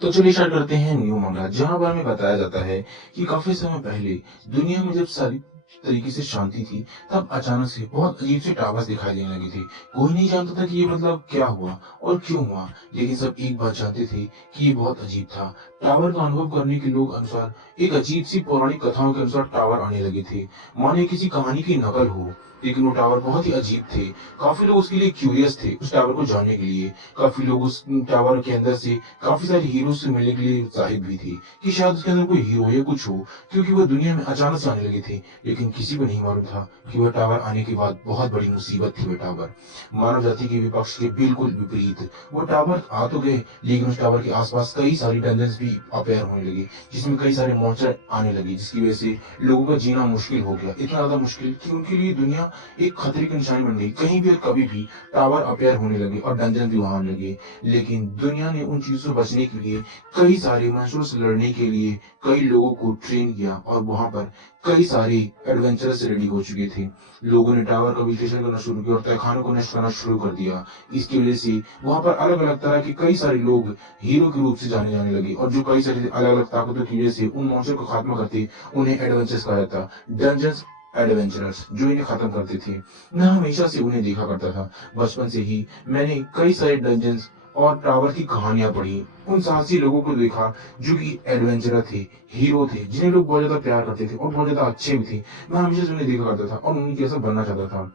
तो चलिए स्टार्ट करते हैं न्यू मंगला, जहाँ पर हमें बताया जाता है कि काफ़ी समय पहले दुनिया में जब सारी तरीके से शांति थी, तब अचानक से बहुत अजीब से टावर्स दिखाई देने लगे थे। कोई नहीं जानता था कि ये मतलब क्या हुआ और क्यों हुआ, लेकिन सब एक बात जानते थे कि ये बहुत अजीब था। टावर का अनुभव करने के लोग अनुसार एक अजीब सी पौराणिक कथाओं के अनुसार टावर आने लगे थे, माने किसी कहानी की नकल हो। लेकिन वो टावर बहुत ही अजीब थे। काफी लोग उसके लिए क्यूरियस थे, उस टावर को जानने के लिए। काफी लोग उस टावर के अंदर से काफी सारे हीरो से मिलने के लिए उत्साहित भी थी कि शायद उसके अंदर कोई हीरो या कुछ हो, क्योंकि वह दुनिया में अचानक से आने लगे थे। लेकिन किसी को नहीं मालूम था कि वह टावर आने के बाद बहुत बड़ी मुसीबत थी। वह टावर मानव जाति के विपक्ष के बिल्कुल विपरीत। वो टावर आ तो गए, लेकिन उस टावर के आसपास कई सारी डंजन्स भी अपेयर होने लगी, जिसमें कई सारे मॉन्स्टर आने लगे, जिसकी वजह से लोगों का जीना मुश्किल हो गया। इतना ज्यादा मुश्किल कि उनके लिए दुनिया एक खतरे की निशानी बन गई। कहीं भी और कभी भी टावर अपेयर होने लगे और डंजन भी वहां आने लगे। लेकिन दुनिया ने उन चीजों से बचने के लिए, कई सारे मंस्टरों से लड़ने के लिए कई लोगों को ट्रेन किया, और वहां पर कई सारे एडवेंचरस रेडी हो चुके थे। लोगों ने टावर का विश्लेषण करना शुरू किया और तहखानों को नष्ट करना शुरू कर दिया। इसकी वजह से वहां पर अलग अलग तरह के कई सारे लोग हीरो के रूप से जाने जाने लगे, और जो कई सारी अलग अलग ताकतों की वजह से उन मॉन्स्टर को खात्मा करते, उन्हें एडवेंचर्स कहा जाता। डंजन्स एडवेंचरर्स जो इन्हें खत्म करते थे। मैं हमेशा से उन्हें देखा करता था। बचपन से ही मैंने कई सारे डंजन्स और टावर की कहानियां पढ़ी, उन साहसी लोगों को देखा जो कि एडवेंचरर थे, हीरो थे, जिन्हें लोग बहुत ज्यादा प्यार करते थे और बहुत ज्यादा अच्छे भी थे। मैं हमेशा से उन्हें देखा करता था और उन्हीं जैसा बनना चाहता था।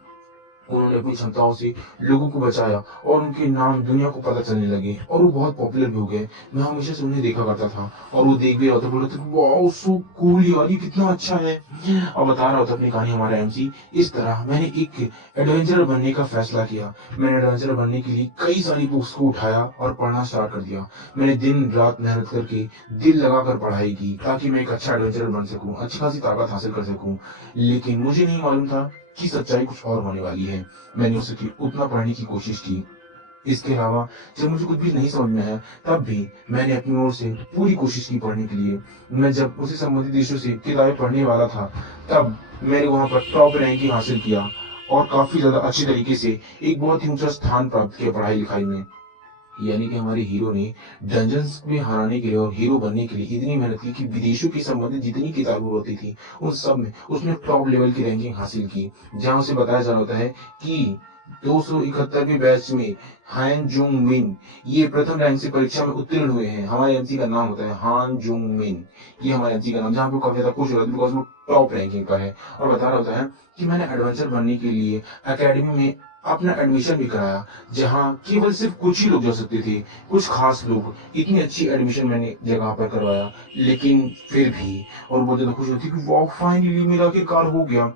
उन्होंने अपनी क्षमताओं से लोगों को बचाया और उनके नाम दुनिया को पता चलने लगे और वो बहुत पॉपुलर भी हो गए। मैं हमेशा से उन्हें देखा करता था और वो देख भी रहा था, बोल रहे थे वाओ सो कूल यार, ये कितना अच्छा है। और बता रहा था अपनी कहानी हमारा एमसी। इस तरह मैंने एक एडवेंचरर बनने का फैसला किया। मैंने एडवेंचरर बनने के लिए कई सारी बुक्स को उठाया और पढ़ना स्टार्ट कर दिया। मैंने दिन रात मेहनत करके दिल लगाकर पढ़ाई की ताकि मैं एक अच्छा एडवेंचरर बन सकूं, अच्छी खासी ताकत हासिल कर सकूं। लेकिन मुझे नहीं मालूम था कि सच्चाई कुछ और होने वाली है। मैंने उससे उतना पढ़ने की कोशिश की। इसके अलावा जब मुझे कुछ भी नहीं समझ में आया, तब भी मैंने अपनी ओर से पूरी कोशिश की पढ़ने के लिए। मैं जब उसी संबंधित देशों से किताबें पढ़ने वाला था, तब मैंने वहां पर टॉप रैंकिंग हासिल किया और काफी ज्यादा अच्छी तरीके से एक बहुत ही ऊंचा स्थान प्राप्त किया पढ़ाई लिखाई में। यानी कि हमारे हीरो ने डंजन्स में हराने के लिए और हीरो बनने के लिए इतनी मेहनत की कि विदेशों की संबंधित जितनी किताबें होती थी, उन सब में उसने टॉप लेवल की रैंकिंग हासिल की। जहां उसे बताया जा रहा होता है कि 271वें बैच में हान जुंग मिन ये प्रथम रैंक से परीक्षा में उत्तीर्ण हुए हैं। हमारे एमसी का नाम होता है हान जुंग मिन, ये हमारे एमसी का नाम, जहाँ पे काफी ज्यादा खुश हो रहा है बिकॉज वो टॉप रैंकिंग का है। और बता रहा होता है कि मैंने एडवेंचर बनने के लिए एकेडमी में अपना एडमिशन भी कराया, जहाँ केवल सिर्फ कुछ ही लोग जा सकते थे, कुछ खास लोग। इतनी अच्छी एडमिशन मैंने जगह पर करवाया, लेकिन फिर भी और बहुत ज्यादा खुशी होती कि वाह फाइनली मेरा आखिरकार हो गया।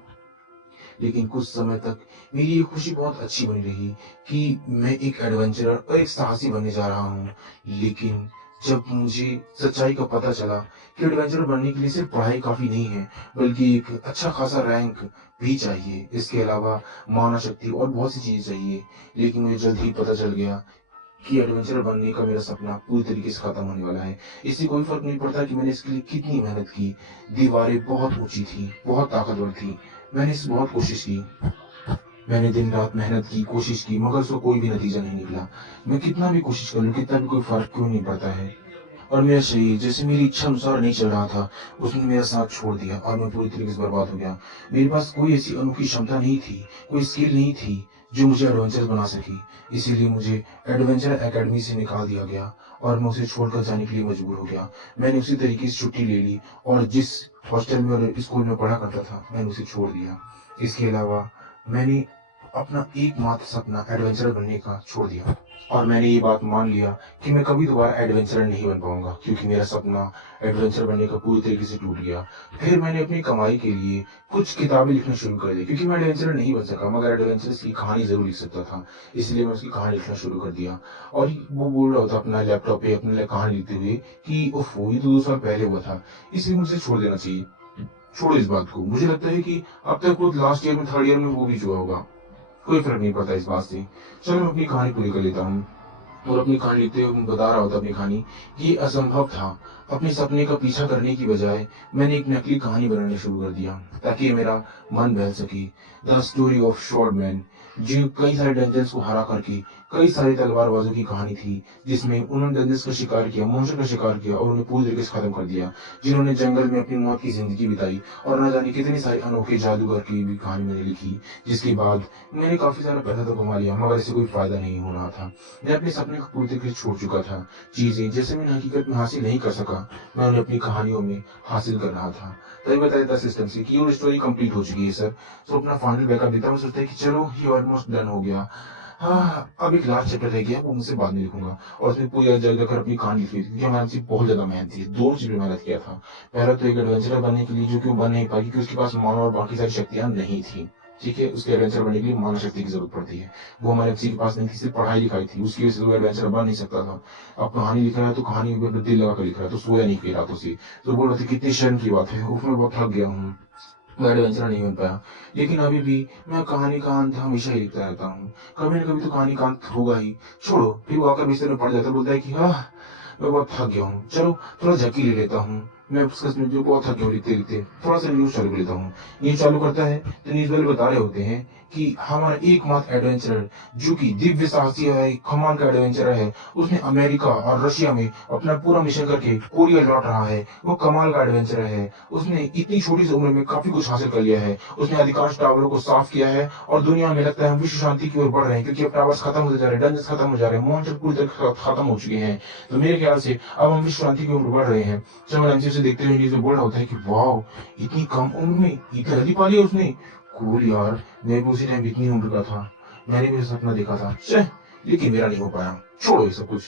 लेकिन कुछ समय तक मेरी ये खुशी बहुत अच्छी बनी रही कि मैं एक एडवेंचरर और एक साहसी बनने जा रहा हूँ। लेकिन जब मुझे सच्चाई का पता चला कि एडवेंचरर बनने के लिए सिर्फ पढ़ाई काफी नहीं है, बल्कि एक अच्छा खासा रैंक भी चाहिए, इसके अलावा मानव शक्ति और बहुत सी चीजें चाहिए। लेकिन मुझे जल्द ही पता चल गया कि एडवेंचरर बनने का मेरा सपना पूरी तरीके से खत्म होने वाला है। इससे कोई फर्क नहीं पड़ता कि मैंने इसके लिए कितनी मेहनत की। दीवारें बहुत ऊंची थी, बहुत ताकतवर थी। मैंने इस बहुत कोशिश की, मैंने दिन रात मेहनत की, कोशिश की, मगर उसका कोई भी नतीजा नहीं निकला। मैं कितना भी कोशिश कर लूं, कितना भी, कोई फर्क क्यों नहीं पड़ता है। और मेरा शरीर जैसे मेरी इच्छा अनुसार नहीं चल रहा था, उसने मेरा साथ छोड़ दिया और मैं पूरी तरीके से बर्बाद हो गया। मेरे पास कोई ऐसी अनोखी क्षमता नहीं थी, कोई स्किल नहीं थी जो मुझे एडवेंचर बना सकी। इसीलिए मुझे एडवेंचर एकेडमी से निकाल दिया गया और मैं उसे छोड़कर जाने के लिए मजबूर हो गया। मैंने उसी तरीके से छुट्टी ले ली और जिस हॉस्टल में और स्कूल में पढ़ा करता था, मैंने उसे छोड़ दिया। इसके अलावा मैंने अपना एकमात्र सपना एडवेंचरर बनने का छोड़ दिया और मैंने ये बात मान लिया कि मैं कभी दोबारा एडवेंचरर नहीं बन पाऊंगा, क्योंकि मेरा सपना एडवेंचर बनने का पूरी तरीके से टूट गया। फिर मैंने अपनी कमाई के लिए कुछ किताबें लिखना शुरू कर दी, क्योंकि मैं एडवेंचरर नहीं बन सका मगर एडवेंचरस की कहानी जरूर लिख सकता था। इसलिए मैं उसकी कहानी लिखना शुरू कर दिया। और वो बोल रहा था अपना लैपटॉप पे अपने लिए कहानी लिखते हुए कि ओफ ये तो 2 साल पहले हुआ था, इसलिए मुझे छोड़ देना चाहिए। छोड़ो इस बात को, मुझे लगता है कि अब तक वो लास्ट ईयर में, थर्ड ईयर में वो भी चुका होगा, कोई फर्क नहीं पड़ता इस बात से। चलो मैं अपनी कहानी पूरी कर लेता हूँ। और अपनी कहानी लिखते हुए मैं बता रहा होता अपनी कहानी कि ये असंभव था। अपने सपने का पीछा करने की बजाय मैंने एक नकली कहानी बनानी शुरू कर दिया ताकि मेरा मन बहल सके। The story of short man, जो कई सारे डंजन्स को हरा करके कई सारी तलवारबाजों की कहानी थी, जिसमें उन्होंने डंजिस का शिकार किया, मॉन्स्टर का शिकार किया और उन्हें पूरी तरीके से खत्म कर दिया। जिन्होंने जंगल में अपनी मौत की जिंदगी बिताई और न जाने कितनी सारी अनोखे जादूगर की भी कहानी मैंने लिखी, जिसके बाद मैंने काफी सारा पैसा तो कमा लिया, मगर इससे कोई फायदा नहीं हो रहा था। मैं अपने सपने को पूरी तरीके से छोड़ चुका था। चीजें जैसे मैंने हकीकत में हासिल नहीं कर सका, मैं उन्हें अपनी कहानियों में हासिल कर रहा था। तभी बताया था सिस्टम से कि ये स्टोरी कंप्लीट हो चुकी है सर। तो अपना फाइनल बैकअप देता हूँ, सोचता है कि चलो ये ऑलमोस्ट डन हो गया। हाँ, अब एक लास्ट चैप्टर रह गया, वो मुझसे बाद में लिखूंगा। और उसमें पूरी जगह कर अपनी कहानी लिखी थी, क्योंकि हमारे से बहुत ज्यादा मेहनत थी, दोनों चीजों में मेहनत किया था। पहला तो एक एडवेंचरर बनने के लिए, जो कि वो बन नहीं पाई क्योंकि उसके पास मानव और बाकी सारी शक्तियां नहीं थी। ठीक है, उसके एडवेंचर बनने के लिए मानव शक्ति की जरूरत पड़ती है। वो हमारे किसी के पास नहीं थी, सिर्फ पढ़ाई लिखाई थी, उसकी वजह से वो एडवेंचर बन नहीं सकता था। अब कहानी लिख रहा है तो कहानी में दिल लगा कर लिख रहा है, तो सोया नहीं पी रातों से। तो बोल रहे थे कितनी शर्म की बात है, उसमें बहुत थक गया हूँ, मैं एडवेंचर नहीं बन पाया। लेकिन अभी भी मैं कहानी का अंत हमेशा ही लिखता रहता हूँ। कभी न कभी तो कहानी का अंत होगा ही। छोड़ो, फिर वो आकर बिस्तर में पड़ जाता है, बोलता है कि हाँ, मैं बहुत थक गया हूँ, चलो थोड़ा झक्की ले लेता हूँ। मैं उसका जो बहुत थक गया हूँ लिखते लिखते, थोड़ा सा न्यूज चालू कर लेता हूँ। न्यूज चालू करता है तो न्यूज वाले बता रहे होते हैं कि हमारा एकमात्र एडवेंचरर, जो कि दिव्य साहसी है, कमाल का एडवेंचरर है, उसने अमेरिका और रशिया में अपना पूरा मिशन करके कोरिया लौट रहा है। वो कमाल का एडवेंचरर है, उसने इतनी छोटी सी उम्र में काफी कुछ हासिल कर लिया है। उसने अधिकांश टावरों को साफ किया है और दुनिया में लगता है हम विश्व शांति की ओर बढ़ रहे हैं, क्योंकि अब टावर्स खत्म होते जा रहे हैं, डंजन्स खत्म हो जा रहे हैं, मॉन्स्टर पूरी तरह खत्म हो चुके हैं। तो मेरे ख्याल से अब हम विश्व शांति की ओर बढ़ रहे हैं। चमन एमसी से देखते हुए न्यूज़ में बोल रहा होता है कि वाह, इतनी कम उम्र में इतनी जल्दी पा लिया उसने। कूल यार, मैं भी उसी टाइम इतनी उम्र का था, मैंने भी सपना देखा था, लेकिन मेरा नहीं हो पाया। छोड़ो ये सब कुछ।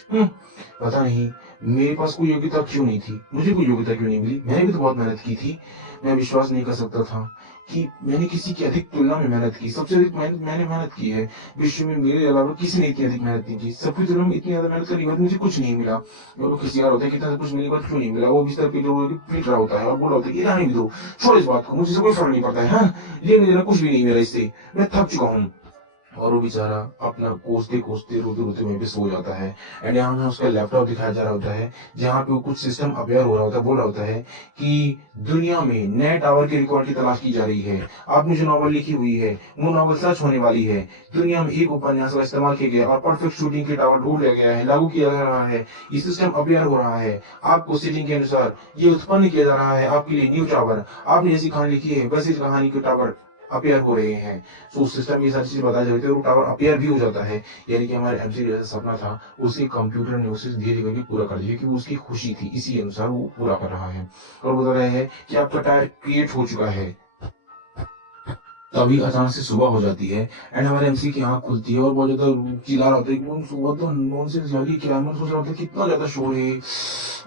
पता नहीं मेरे पास कोई योग्यता क्यों नहीं थी, मुझे कोई योग्यता क्यों नहीं मिली। मैंने भी तो बहुत मेहनत की थी। मैं विश्वास नहीं कर सकता था कि मैंने किसी की अधिक तुलना में मेहनत की। सबसे अधिक मैंने मेहनत की है विश्व में, मेरे अलावा किसी ने इतनी अधिक मेहनत नहीं की। सबकी तुलना में इतनी ज्यादा मेहनत करने के बाद मुझे कुछ नहीं मिला। वो लोग किसी यार होते हैं कितना कुछ मिलने के बाद क्यों नहीं मिला, वो बिस्तर पे जो पीट रहा होता है और बोल रहा होता है कि रहने भी दो, छोड़ इस बात को, मुझे कोई फर्क नहीं पड़ता है। हाँ, लेने देना कुछ भी नहीं मेरा इससे, मैं थक चुका हूँ। और वो बेचारा अपना कोसते कोसते रोते रोते वहीं पे सो जाता है। एंड यहाँ हमें उसका लैपटॉप दिखाया जा रहा होता है, जहाँ पे वो कुछ सिस्टम अवेयर हो रहा होता है, बोल रहा होता है कि दुनिया में नए टावर के रिकॉर्ड की तलाश की जा रही है। आपने जो नॉवल लिखी हुई है वो नॉवल सच होने वाली है। दुनिया में एक उपन्यास का इस्तेमाल किया गया और परफेक्ट शूटिंग के टावर ढूंढ लिया गया है, लागू किया जा रहा है, ये सिस्टम अवेयर हो रहा है। आपको सेटिंग के अनुसार ये उत्पन्न किया जा रहा है आपके लिए न्यू टावर। आपने जैसी कहानी लिखी है वैसी कहानी के टावर अपेयर हो रहे हैं। तो उस सिस्टम में ये सारी चीजें बताई जाती है और टावर अपेयर भी हो जाता है। यानी कि हमारे एमसी जैसा सपना था, उसी कंप्यूटर ने उसे धीरे करके पूरा कर दिया, क्योंकि उसकी खुशी थी, इसी अनुसार वो पूरा कर रहा है। और बता रहे हैं कि आपका टायर क्रिएट हो चुका है। तभी अचानक से सुबह हो जाती है एंड हमारे एमसी की आंख खुलती है और बहुत ज्यादा चिल्ला रहा होता है कि सुबह तो नॉनसेंस यार, ये क्या है। मैं सोच रहा था कितना ज्यादा शोर है,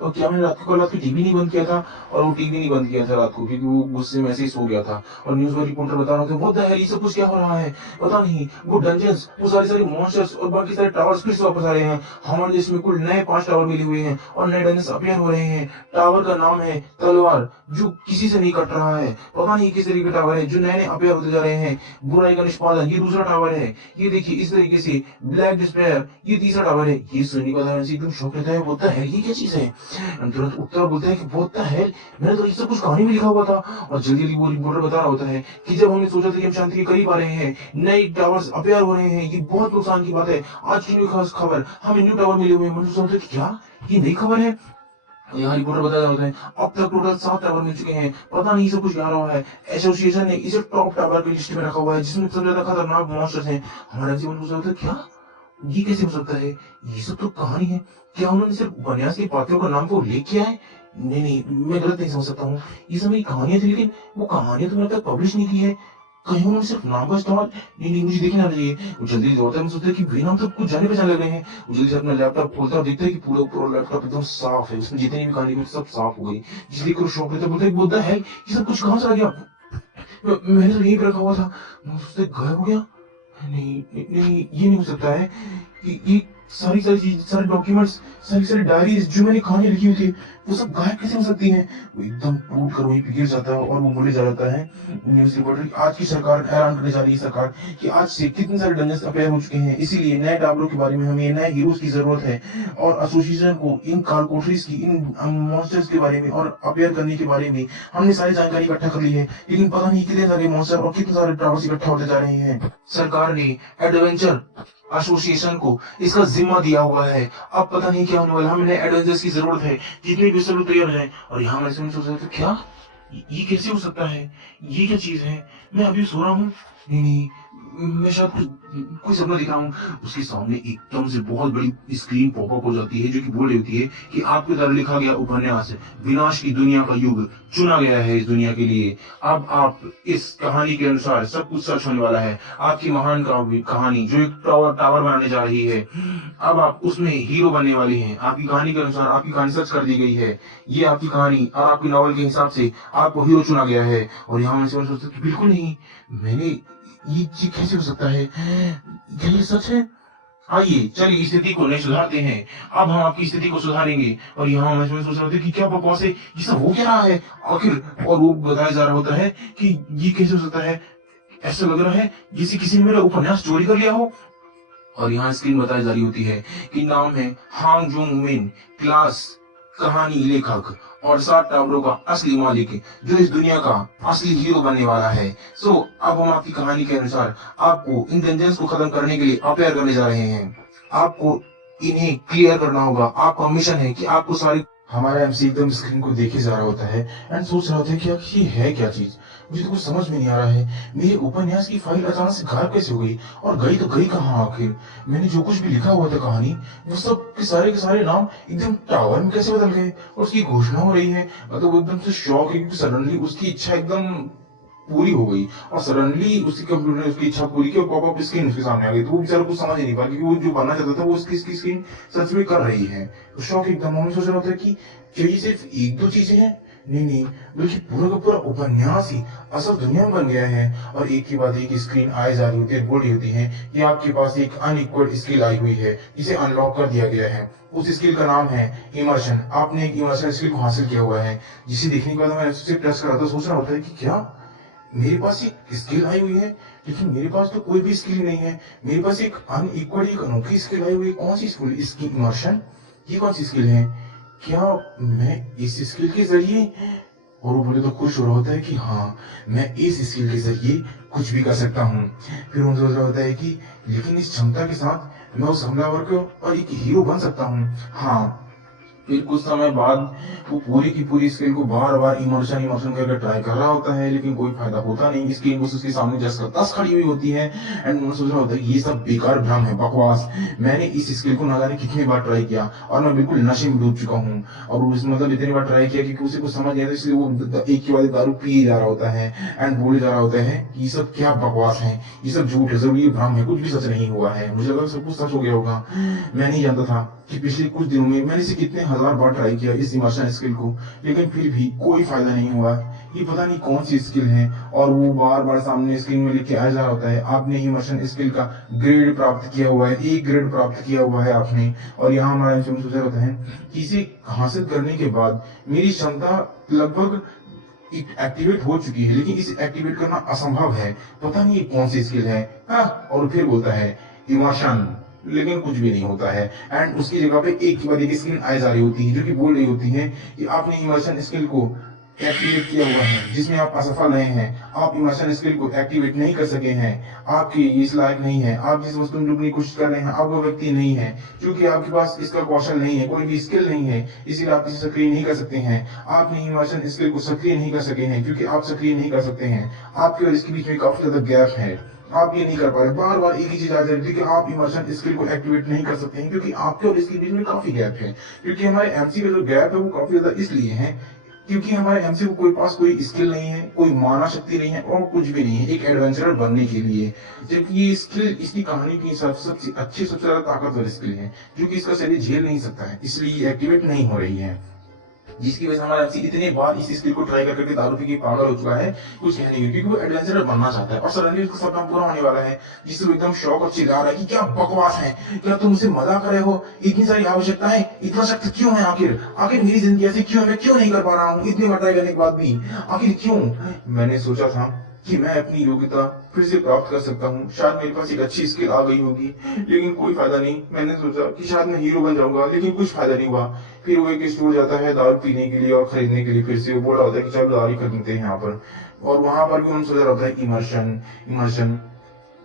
और क्या मैंने रात को कल रात को टीवी नहीं बंद किया था। और वो टीवी नहीं बंद किया था रात को, क्योंकि वो गुस्से में ऐसे ही सो गया था। और न्यूज में रिपोर्टर बता रहा था वो द हेल, ये सब कुछ क्या हो रहा है, पता नहीं। वो डंजन्स, वो सारे सारे मॉन्स्टर्स और बाकी सारे टावर्स फिर से वापस आ रहे हैं। हमारे देश में कुल नए 5 टावर मिले हुए हैं और नए डंजन्स अपेयर हो रहे हैं। टावर का नाम है तलवार, जो किसी से नहीं कट रहा है। पता नहीं किस तरीके का टावर है जो नए नए अपेयर होते जा रहे हैं। बुराई का निष्पादन, ये दूसरा टावर है। ये देखिए इस तरीके से ब्लैक डिस्पेयर, ये तीसरा टावर है। ये सुनने के बाद एकदम शौक लेता है, बोलता है ये क्या चीज है। तुरंत उठता और बोलता है कि व्हाट द हेल, मैंने तो ये सब कुछ कहानी में लिखा हुआ था। और जल्दी जल्दी वो रिपोर्टर बता रहा होता है कि जब हमने सोचा था कि हम शांति के करीब आ रहे हैं, नए टावर्स अपेयर हो रहे हैं, ये बहुत नुकसान की बात है। आज की न्यू खास खबर, हमें न्यू टावर मिले हुए हैं। मैंने सोचा कि क्या ये नई खबर है। यहाँ रिपोर्टर बताया होता है अब तक टोटल 7 टावर मिल चुके हैं। पता नहीं सब कुछ क्या रहा है। एसोसिएशन ने इसे टॉप टावर की लिस्ट में रखा हुआ है, जिसमें सबसे ज्यादा खतरनाक मॉन्स्टर्स हैं। हमारा जीवन पूछा होता है क्या ये कैसे हो सकता है, ये सब तो कहानी है। क्या उन्होंने सिर्फ उपन्यास के पात्रों का नाम को उल्लेख किया है। नहीं नहीं, मैं गलत नहीं समझ सकता हूँ, ये सब मेरी कहानियां थी, लेकिन वो कहानियां तो मैंने अब तक पब्लिश नहीं की है। कहीं उन्होंने सिर्फ नाम का इस्तेमाल, नहीं नहीं मुझे देखना चाहिए। वो जल्दी दौड़ता है, मैं सोचता है कि भाई नाम तो कुछ जाने पहचान लग रहे हैं। वो जल्दी से अपना लैपटॉप खोलता है और देखता है कि पूरा पूरा लैपटॉप एकदम साफ है, उसमें जितनी भी कहानी थी सब साफ हो गई। जिसलिए को शौक लेता बोलता है बोलता है ये सब कुछ कहाँ से आ गया। मैंने तो यहीं पे रखा हुआ था। मैं सोचता है गायब हो गया। नहीं नहीं नहीं, ये नहीं हो सकता है कि ये सारी सारी चीज, सारे डॉक्यूमेंट्स, सारी सारी डायरीज जो मैंने कहानी लिखी हुई थी, वो सब गायब कैसे हो सकती हैं। वो एकदम टूट कर वहीं पे गिर जाता है और वो बोले जा जाता है न्यूज रिपोर्टर, आज की सरकार ऐलान करने जा रही है सरकार कि आज से कितने सारे डंजन्स अपेयर हो चुके हैं, इसीलिए नए टावरों के बारे में हमें नए हीरोज की जरूरत है। और एसोसिएशन को इन कालकोठरीज की, इन मॉन्स्टर्स के बारे में और अपेयर करने के बारे में हमने सारी जानकारी इकट्ठा कर ली है, लेकिन पता नहीं कितने सारे मॉन्स्टर और कितने सारे टावर्स इकट्ठा होते जा रहे हैं। सरकार ने एडवेंचर एसोसिएशन को इसका जिम्मा दिया हुआ है। अब पता नहीं क्या होने वाला है, हमें नए एडवेंचर्स की जरूरत है, जितने भी सब लोग तैयार हो जाएं। और यहाँ मैं सोच रहा था क्या ये कैसे हो सकता है, ये क्या चीज है, मैं अभी सो रहा हूँ, नहीं नहीं, मैं शायद कोई सपना दिख रहा हूँ। उसके सामने एकदम से बहुत बड़ी स्क्रीन पॉपअप हो जाती है जो कि बोल रही होती है कि आपके द्वारा लिखा गया उपन्यास विनाश की दुनिया का युग चुना गया है इस दुनिया के लिए। अब आप इस कहानी के अनुसार सब कुछ सच होने वाला है। आपकी महान कहानी जो एक टावर टावर बनाने जा रही है, अब आप उसमें हीरो बनने वाले हैं। आपकी कहानी के अनुसार आपकी कहानी सच कर दी गई है। ये आपकी कहानी और आपकी नॉवल के हिसाब से आपको हीरो चुना गया है। और यहाँ मैं सोचता कि बिल्कुल नहीं, मैंने ये चीज कैसे हो सकता है, क्या ये सच है? आइए चलिए स्थिति को नहीं सुधारते हैं, अब हम आपकी स्थिति को सुधारेंगे। और यहाँ मैं सोच रहा था कि क्या बकवास है, ये सब हो क्या रहा है आखिर। और वो बताया जा रहा होता है कि ये कैसे हो सकता है, ऐसा लग रहा है जैसे किसी ने मेरा उपन्यास चोरी कर लिया हो। और यहाँ स्क्रीन बताई जा रही होती है कि नाम है हांग जोंग मिन, क्लास कहानी लेखक और 7 टावरों का असली मालिक, जो इस दुनिया का असली हीरो बनने वाला है। सो अब हम आपकी कहानी के अनुसार आपको इन डंजन्स को खत्म करने के लिए अपेयर करने जा रहे हैं। आपको इन्हें क्लियर करना होगा। आपका मिशन है कि आपको सारी, हमारा एमसी एकदम स्क्रीन को देखे जा रहा होता है एंड सोच रहा होता है कि आखिर ये है क्या चीज, मुझे तो कुछ समझ में नहीं आ रहा है। मेरे उपन्यास की फाइल अचानक से गायब कैसे हो गई, और गई तो गई कहाँ आखिर। मैंने जो कुछ भी लिखा हुआ था कहानी, वो सब के सारे नाम एकदम टावर में कैसे बदल गए। और उसकी घोषणा हो रही है, मतलब वो एकदम से शॉक है क्योंकि सडनली उसकी इच्छा एकदम पूरी हो गई। और सडनली उसकी कंप्यूटर ने उसकी इच्छा पूरी की और पॉपअप स्क्रीन उसके सामने आ गई। तो वो बेचारा कुछ समझ ही नहीं पाया क्योंकि वो जो बनना चाहता था वो उसकी इसकी स्क्रीन सच में कर रही है। तो शौक एकदम हमें सोच रहा होता है कि क्या ये सिर्फ एक दो चीजें हैं, नहीं नहीं, बल्कि पूरा का पूरा उपन्यास ही असल दुनिया में बन गया है। और एक के बाद एक स्क्रीन आए जा रही होती है, बोल रही होती है कि आपके पास एक अनइक्वल्ड स्किल आई हुई है, जिसे अनलॉक कर दिया गया है। उस स्किल का नाम है इमर्शन। आपने एक इमर्शन स्किल को हासिल किया हुआ है, जिसे देखने के बाद मैं उसे प्रेस कर रहा था, सोच रहा होता है कि क्या मेरे पास एक स्किल आई हुई है, लेकिन मेरे पास तो कोई भी स्किल नहीं है। मेरे पास एक अनइक्वल एक अनोखी स्किल आई हुई है। कौन सी स्किल, इसकी इमर्शन, ये कौन सी स्किल है? क्या मैं इस स्किल के जरिए, और वो बोले तो खुश हो रहा होता है कि हाँ, मैं इस स्किल के जरिए कुछ भी कर सकता हूँ। फिर वो सोच रहा होता है कि लेकिन इस क्षमता के साथ मैं उस हमलावर को और एक हीरो बन सकता हूँ। हाँ, फिर कुछ समय बाद वो पूरी की पूरी स्किल को बार बार इमर्शन इमर्शन करके ट्राई कर रहा होता है, लेकिन कोई फायदा होता नहीं। स्क्रीन बस उसके सामने जस्ट का तस खड़ी हुई होती है एंड वो सोच रहा होता है कि ये सब बेकार भ्रम है, बकवास। मैंने इस स्किल को ना जाने कितनी बार ट्राई किया और मैं बिल्कुल नशे में डूब चुका हूँ। और उस मतलब इतनी बार ट्राई किया कि उसे कुछ समझ नहीं आता, इसलिए वो एक के बाद एक दारू पिए जा रहा होता है एंड बोले जा रहा होता है कि ये सब क्या बकवास है, ये सब झूठ है, जरूर ये भ्रम है, कुछ भी सच नहीं हुआ है। मुझे लगा सब कुछ सच हो गया होगा। मैं नहीं जानता था कि पिछले कुछ दिनों में मैंने इसे कितने हजार बार ट्राई किया इस इमर्शन स्किल को, लेकिन फिर भी कोई फायदा नहीं हुआ। ये पता नहीं कौन सी स्किल है। और वो बार बार सामने स्क्रीन में लिख के आ जा रहा होता है, आपने इमर्शन स्किल का ग्रेड प्राप्त किया हुआ है, एक ग्रेड प्राप्त किया हुआ है आपने। और यहाँ हमारा सोचा होता है कि इसे हासिल करने के बाद मेरी क्षमता लगभग एक्टिवेट हो चुकी है, लेकिन इसे एक्टिवेट करना असंभव है। पता नहीं ये कौन सी स्किल है। हाँ, और फिर बोलता है इमोशन, लेकिन कुछ भी नहीं होता है। एंड उसकी जगह पे एक के बाद एक स्क्रीन आई जा रही होती है जो कि बोल रही होती है कि आपने इमर्शन स्किल को एक्टिवेट किया हुआ है, जिसमें आप असफल रहे हैं। आप इमर्शन स्किल को एक्टिवेट नहीं कर सके हैं, आपके इस लायक नहीं है। आप जिस वस्तु में डूबने की कोशिश कर रहे हैं, आप वो व्यक्ति नहीं है, क्योंकि आपके पास इसका कौशल नहीं है, कोई भी स्किल नहीं है, इसीलिए आप इसे सक्रिय नहीं कर सकते हैं। आपने इमर्शन स्किल को सक्रिय नहीं कर सके हैं, क्योंकि आप सक्रिय नहीं कर सकते हैं। आपके और इसके बीच में काफी ज्यादा गैप है, आप ये नहीं कर पा रहे। बार बार एक ही चीज आ जाती है कि आप इमर्शन स्किल को एक्टिवेट नहीं कर सकते हैं, क्योंकि आपके और इसके बीच में काफी गैप है। क्योंकि हमारे एमसी का जो गैप है वो काफी ज्यादा इसलिए है क्योंकि हमारे एमसी को कोई पास कोई स्किल नहीं है, कोई माना शक्ति नहीं है और कुछ भी नहीं है एक एडवेंचरर बनने के लिए। जबकि ये स्किल इसकी कहानी के हिसाब से सबसे अच्छी, सबसे ज्यादा ताकतवर स्किल है, जो कि इसका शरीर झेल नहीं सकता है, इसलिए ये एक्टिवेट नहीं हो रही है। जिसकी वजह से हमारा एमसी इतने बार इस स्किल को ट्राई कर करके दारू पी के पागल हो चुका है, कुछ कहने नहीं, क्योंकि वो एडवेंचरर बनना चाहता है। और सडनली उसका सपना पूरा होने वाला है, जिससे वो एकदम शौक और चिल्ला रहा है कि क्या बकवास है, क्या तुम मुझसे मजाक कर रहे हो, इतनी सारी आवश्यकता है, इतना सख्त क्यों है, आखिर आखिर मेरी जिंदगी ऐसी क्यों है, मैं क्यों नहीं कर पा रहा हूँ इतनी बार ट्राई करने के बाद भी, आखिर क्यों। मैंने सोचा था कि मैं अपनी योग्यता फिर से प्राप्त कर सकता हूँ, शायद मेरे पास एक अच्छी स्किल आ गई होगी, लेकिन कोई फायदा नहीं। मैंने सोचा कि शायद मैं हीरो बन जाऊंगा, लेकिन कुछ फायदा नहीं हुआ। फिर वो एक स्टोर जाता है दारू पीने के लिए और खरीदने के लिए, फिर से वो बोल रहा होता है कि चलो दारू खरीदते हैं यहाँ पर। और वहां पर भी उन्होंने सोचा होता है इमर्शन इमर्शन,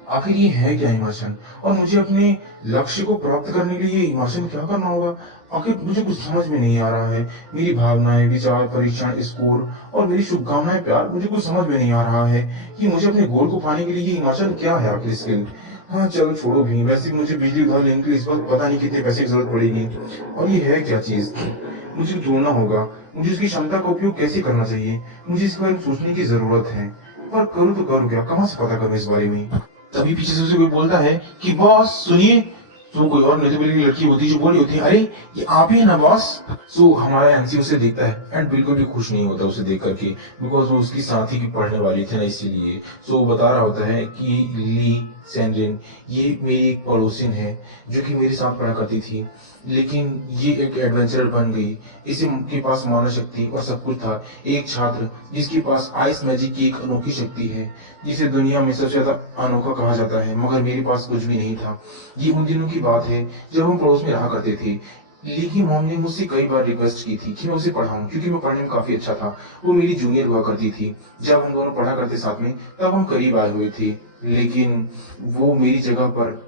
आखिर ये है क्या इमर्शन? और मुझे अपने लक्ष्य को प्राप्त करने के लिए ये इमर्शन क्या करना होगा? आखिर मुझे कुछ समझ में नहीं आ रहा है। मेरी भावनाएँ, विचार, परीक्षण, स्कोर और मेरी शुभकामनाएँ, प्यार मुझे कुछ समझ में नहीं आ रहा है कि मुझे अपने गोल को पाने के लिए ये इमर्शन क्या है आखिर स्किल? हाँ, चलो छोड़ो भी, वैसे भी मुझे बिजली उधार लेने के लिए इस वक़्त पता नहीं कितने पैसे की ज़रूरत पड़ेगी। और ये है क्या चीज़? मुझे ढूँढना होगा, मुझे उसकी क्षमता का उपयोग कैसे करना चाहिए? मुझे इसके बारे में सोचने की ज़रूरत है। पर करूँ तो करूँ क्या? कहाँ से पता करूँ इस बारे में? तभी पीछे से उसे कोई बोलता है कि बॉस सुनिए। तो कोई और नजर वाली लड़की होती है जो बोली होती है, अरे ये आप ही है ना बॉस। सो हमारा एमसी उसे देखता है एंड बिल्कुल भी खुश नहीं होता उसे देख करके, बिकॉज वो उसकी साथी की पढ़ने वाली थी ना, इसीलिए। सो वो बता रहा होता है कि ली सैंड्रिन, ये मेरी एक पड़ोसिन है जो कि मेरे साथ पढ़ा करती थी, लेकिन ये एक एडवेंचरर बन गई। इसी के पास मानव शक्ति और सब कुछ था। एक छात्र जिसके पास आइस मैजिक की एक अनोखी शक्ति है, जिसे दुनिया में सबसे ज्यादा अनोखा कहा जाता है, मगर मेरे पास कुछ भी नहीं था। ये उन दिनों की बात है जब हम पड़ोस में रहा करते थे। लेकिन मॉम ने मुझसे कई बार रिक्वेस्ट की थी कि मैं उसे पढ़ाऊं, क्योंकि मैं पढ़ने में काफी अच्छा था। वो मेरी जूनियर हुआ करती थी। जब हम दोनों पढ़ा करते साथ में, तब हम करीब आए हुए थे। लेकिन वो मेरी जगह पर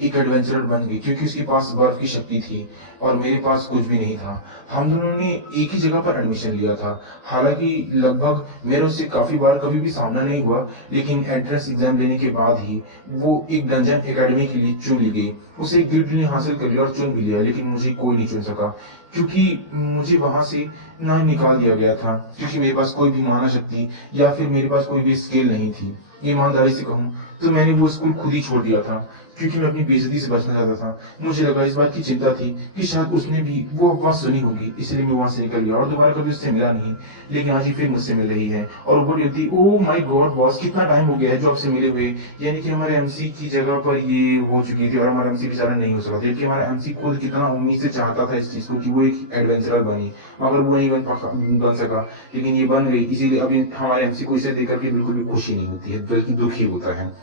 एक एडवेंचरर बन गई, क्योंकि उसके पास बर्फ की शक्ति थी और मेरे पास कुछ भी नहीं था। हम दोनों ने एक ही जगह पर एडमिशन लिया था। हालांकि लगभग मेरा उससे काफी बार कभी भी सामना नहीं हुआ, लेकिन एंट्रेंस एग्जाम देने के बाद ही वो एक डंजन एकेडमी के लिए चुन ली गई। उसे एक गिल्ड ने हासिल कर लिया और चुन भी लिया, लेकिन मुझे कोई नहीं चुन सका, क्योंकि मुझे वहां से ना निकाल दिया गया था, क्योंकि मेरे पास कोई भी माना शक्ति या फिर मेरे पास कोई भी स्किल नहीं थी। ईमानदारी से कहूँ तो मैंने वो स्कूल खुद ही छोड़ दिया था, क्योंकि मैं अपनी बेइज्जती से बचना चाहता था। मुझे लगा, इस बात की चिंता थी कि शायद उसने भी वो अफवाह सुनी होगी, इसलिए मैं वहां से निकल गया और दोबारा कभी उससे मिला नहीं। लेकिन आज ही फिर मुझसे मिल रही है और वो बोली होती, ओह माय गॉड बॉस, कितना टाइम हो गया है जो आपसे मिले हुए। यानी कि हमारे एमसी की जगह पर ये हो चुकी थी और हमारा एमसी बेचारा नहीं हो सका था, जबकि हमारा एमसी खुद कितना उम्मीद से चाहता था इस चीज को कि वो एक एडवेंचरर बनी, मगर वो नहीं बन सका। लेकिन ये बन गई, इसीलिए अभी हमारे एमसी को इसे देकर के बिल्कुल भी खुशी नहीं होती है, बल्कि दुखी होता है।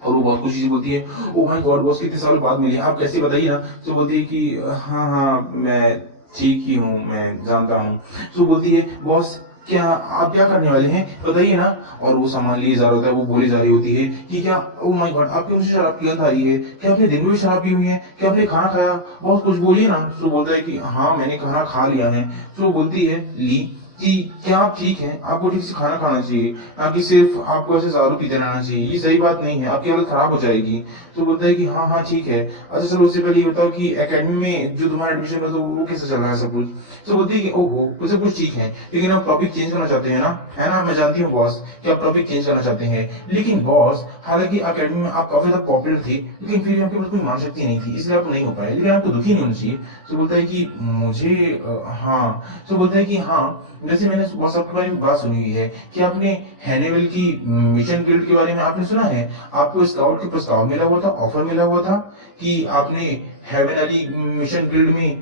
और वो बहुत खुशी से बोलती है, ओ माय गॉड बॉस, कितने सालों बाद मिले, आप कैसे, बताइए ना। तो बोलती है कि हाँ हाँ मैं ठीक ही हूँ, मैं जानता हूँ। तो बोलती है, बॉस क्या आप क्या करने वाले हैं, बताइए ना। और वो सामान लिए जा रहा होता है, वो बोली जा रही होती है कि क्या, ओ माय गॉड आपकी मुझे शराब की गंध आ रही है, क्या आपने दिन में भी शराब पी हुई है, क्या आपने खाना खाया, बहुत कुछ बोलिए ना। तो बोलता है कि हाँ मैंने खाना खा लिया है। तो बोलती है ली कि क्या आप ठीक हैं, आपको ठीक से खाना खाना चाहिए, ना कि सिर्फ आपको ऐसे दारू पीते रहना चाहिए, ये सही बात नहीं है, आपकी हालत खराब हो जाएगी। तो बोलता है कि हाँ हाँ ठीक है। अच्छा चलो उससे पहले ये बताओ कि एकेडमी में जो तुम्हारा एडमिशन है तो वो कैसे चल रहा है सब कुछ। तो बोलती है कि ओहो वो सब कुछ ठीक है, लेकिन आप टॉपिक चेंज करना चाहते हैं ना, है ना, मैं जानती हूँ बॉस कि आप टॉपिक चेंज करना चाहते हैं। लेकिन बॉस हालांकि अकेडमी में आप काफी ज्यादा पॉपुलर थे, लेकिन फिर भी आपके पास कोई मान शक्ति नहीं थी, इसलिए आप नहीं हो पाए, लेकिन आपको दुखी नहीं होना चाहिए। तो बोलता है कि मुझे हाँ। तो बोलता है कि हाँ, जैसे मैंने बॉस आपके बारे में बात सुनी हुई है कि आपने हैनेवल की मिशन गिल्ड के बारे में आपने सुना है, आपको स्काउट के प्रस्ताव मिला हुआ था, ऑफर मिला हुआ था कि आपने हेवन अली मिशन गिल्ड में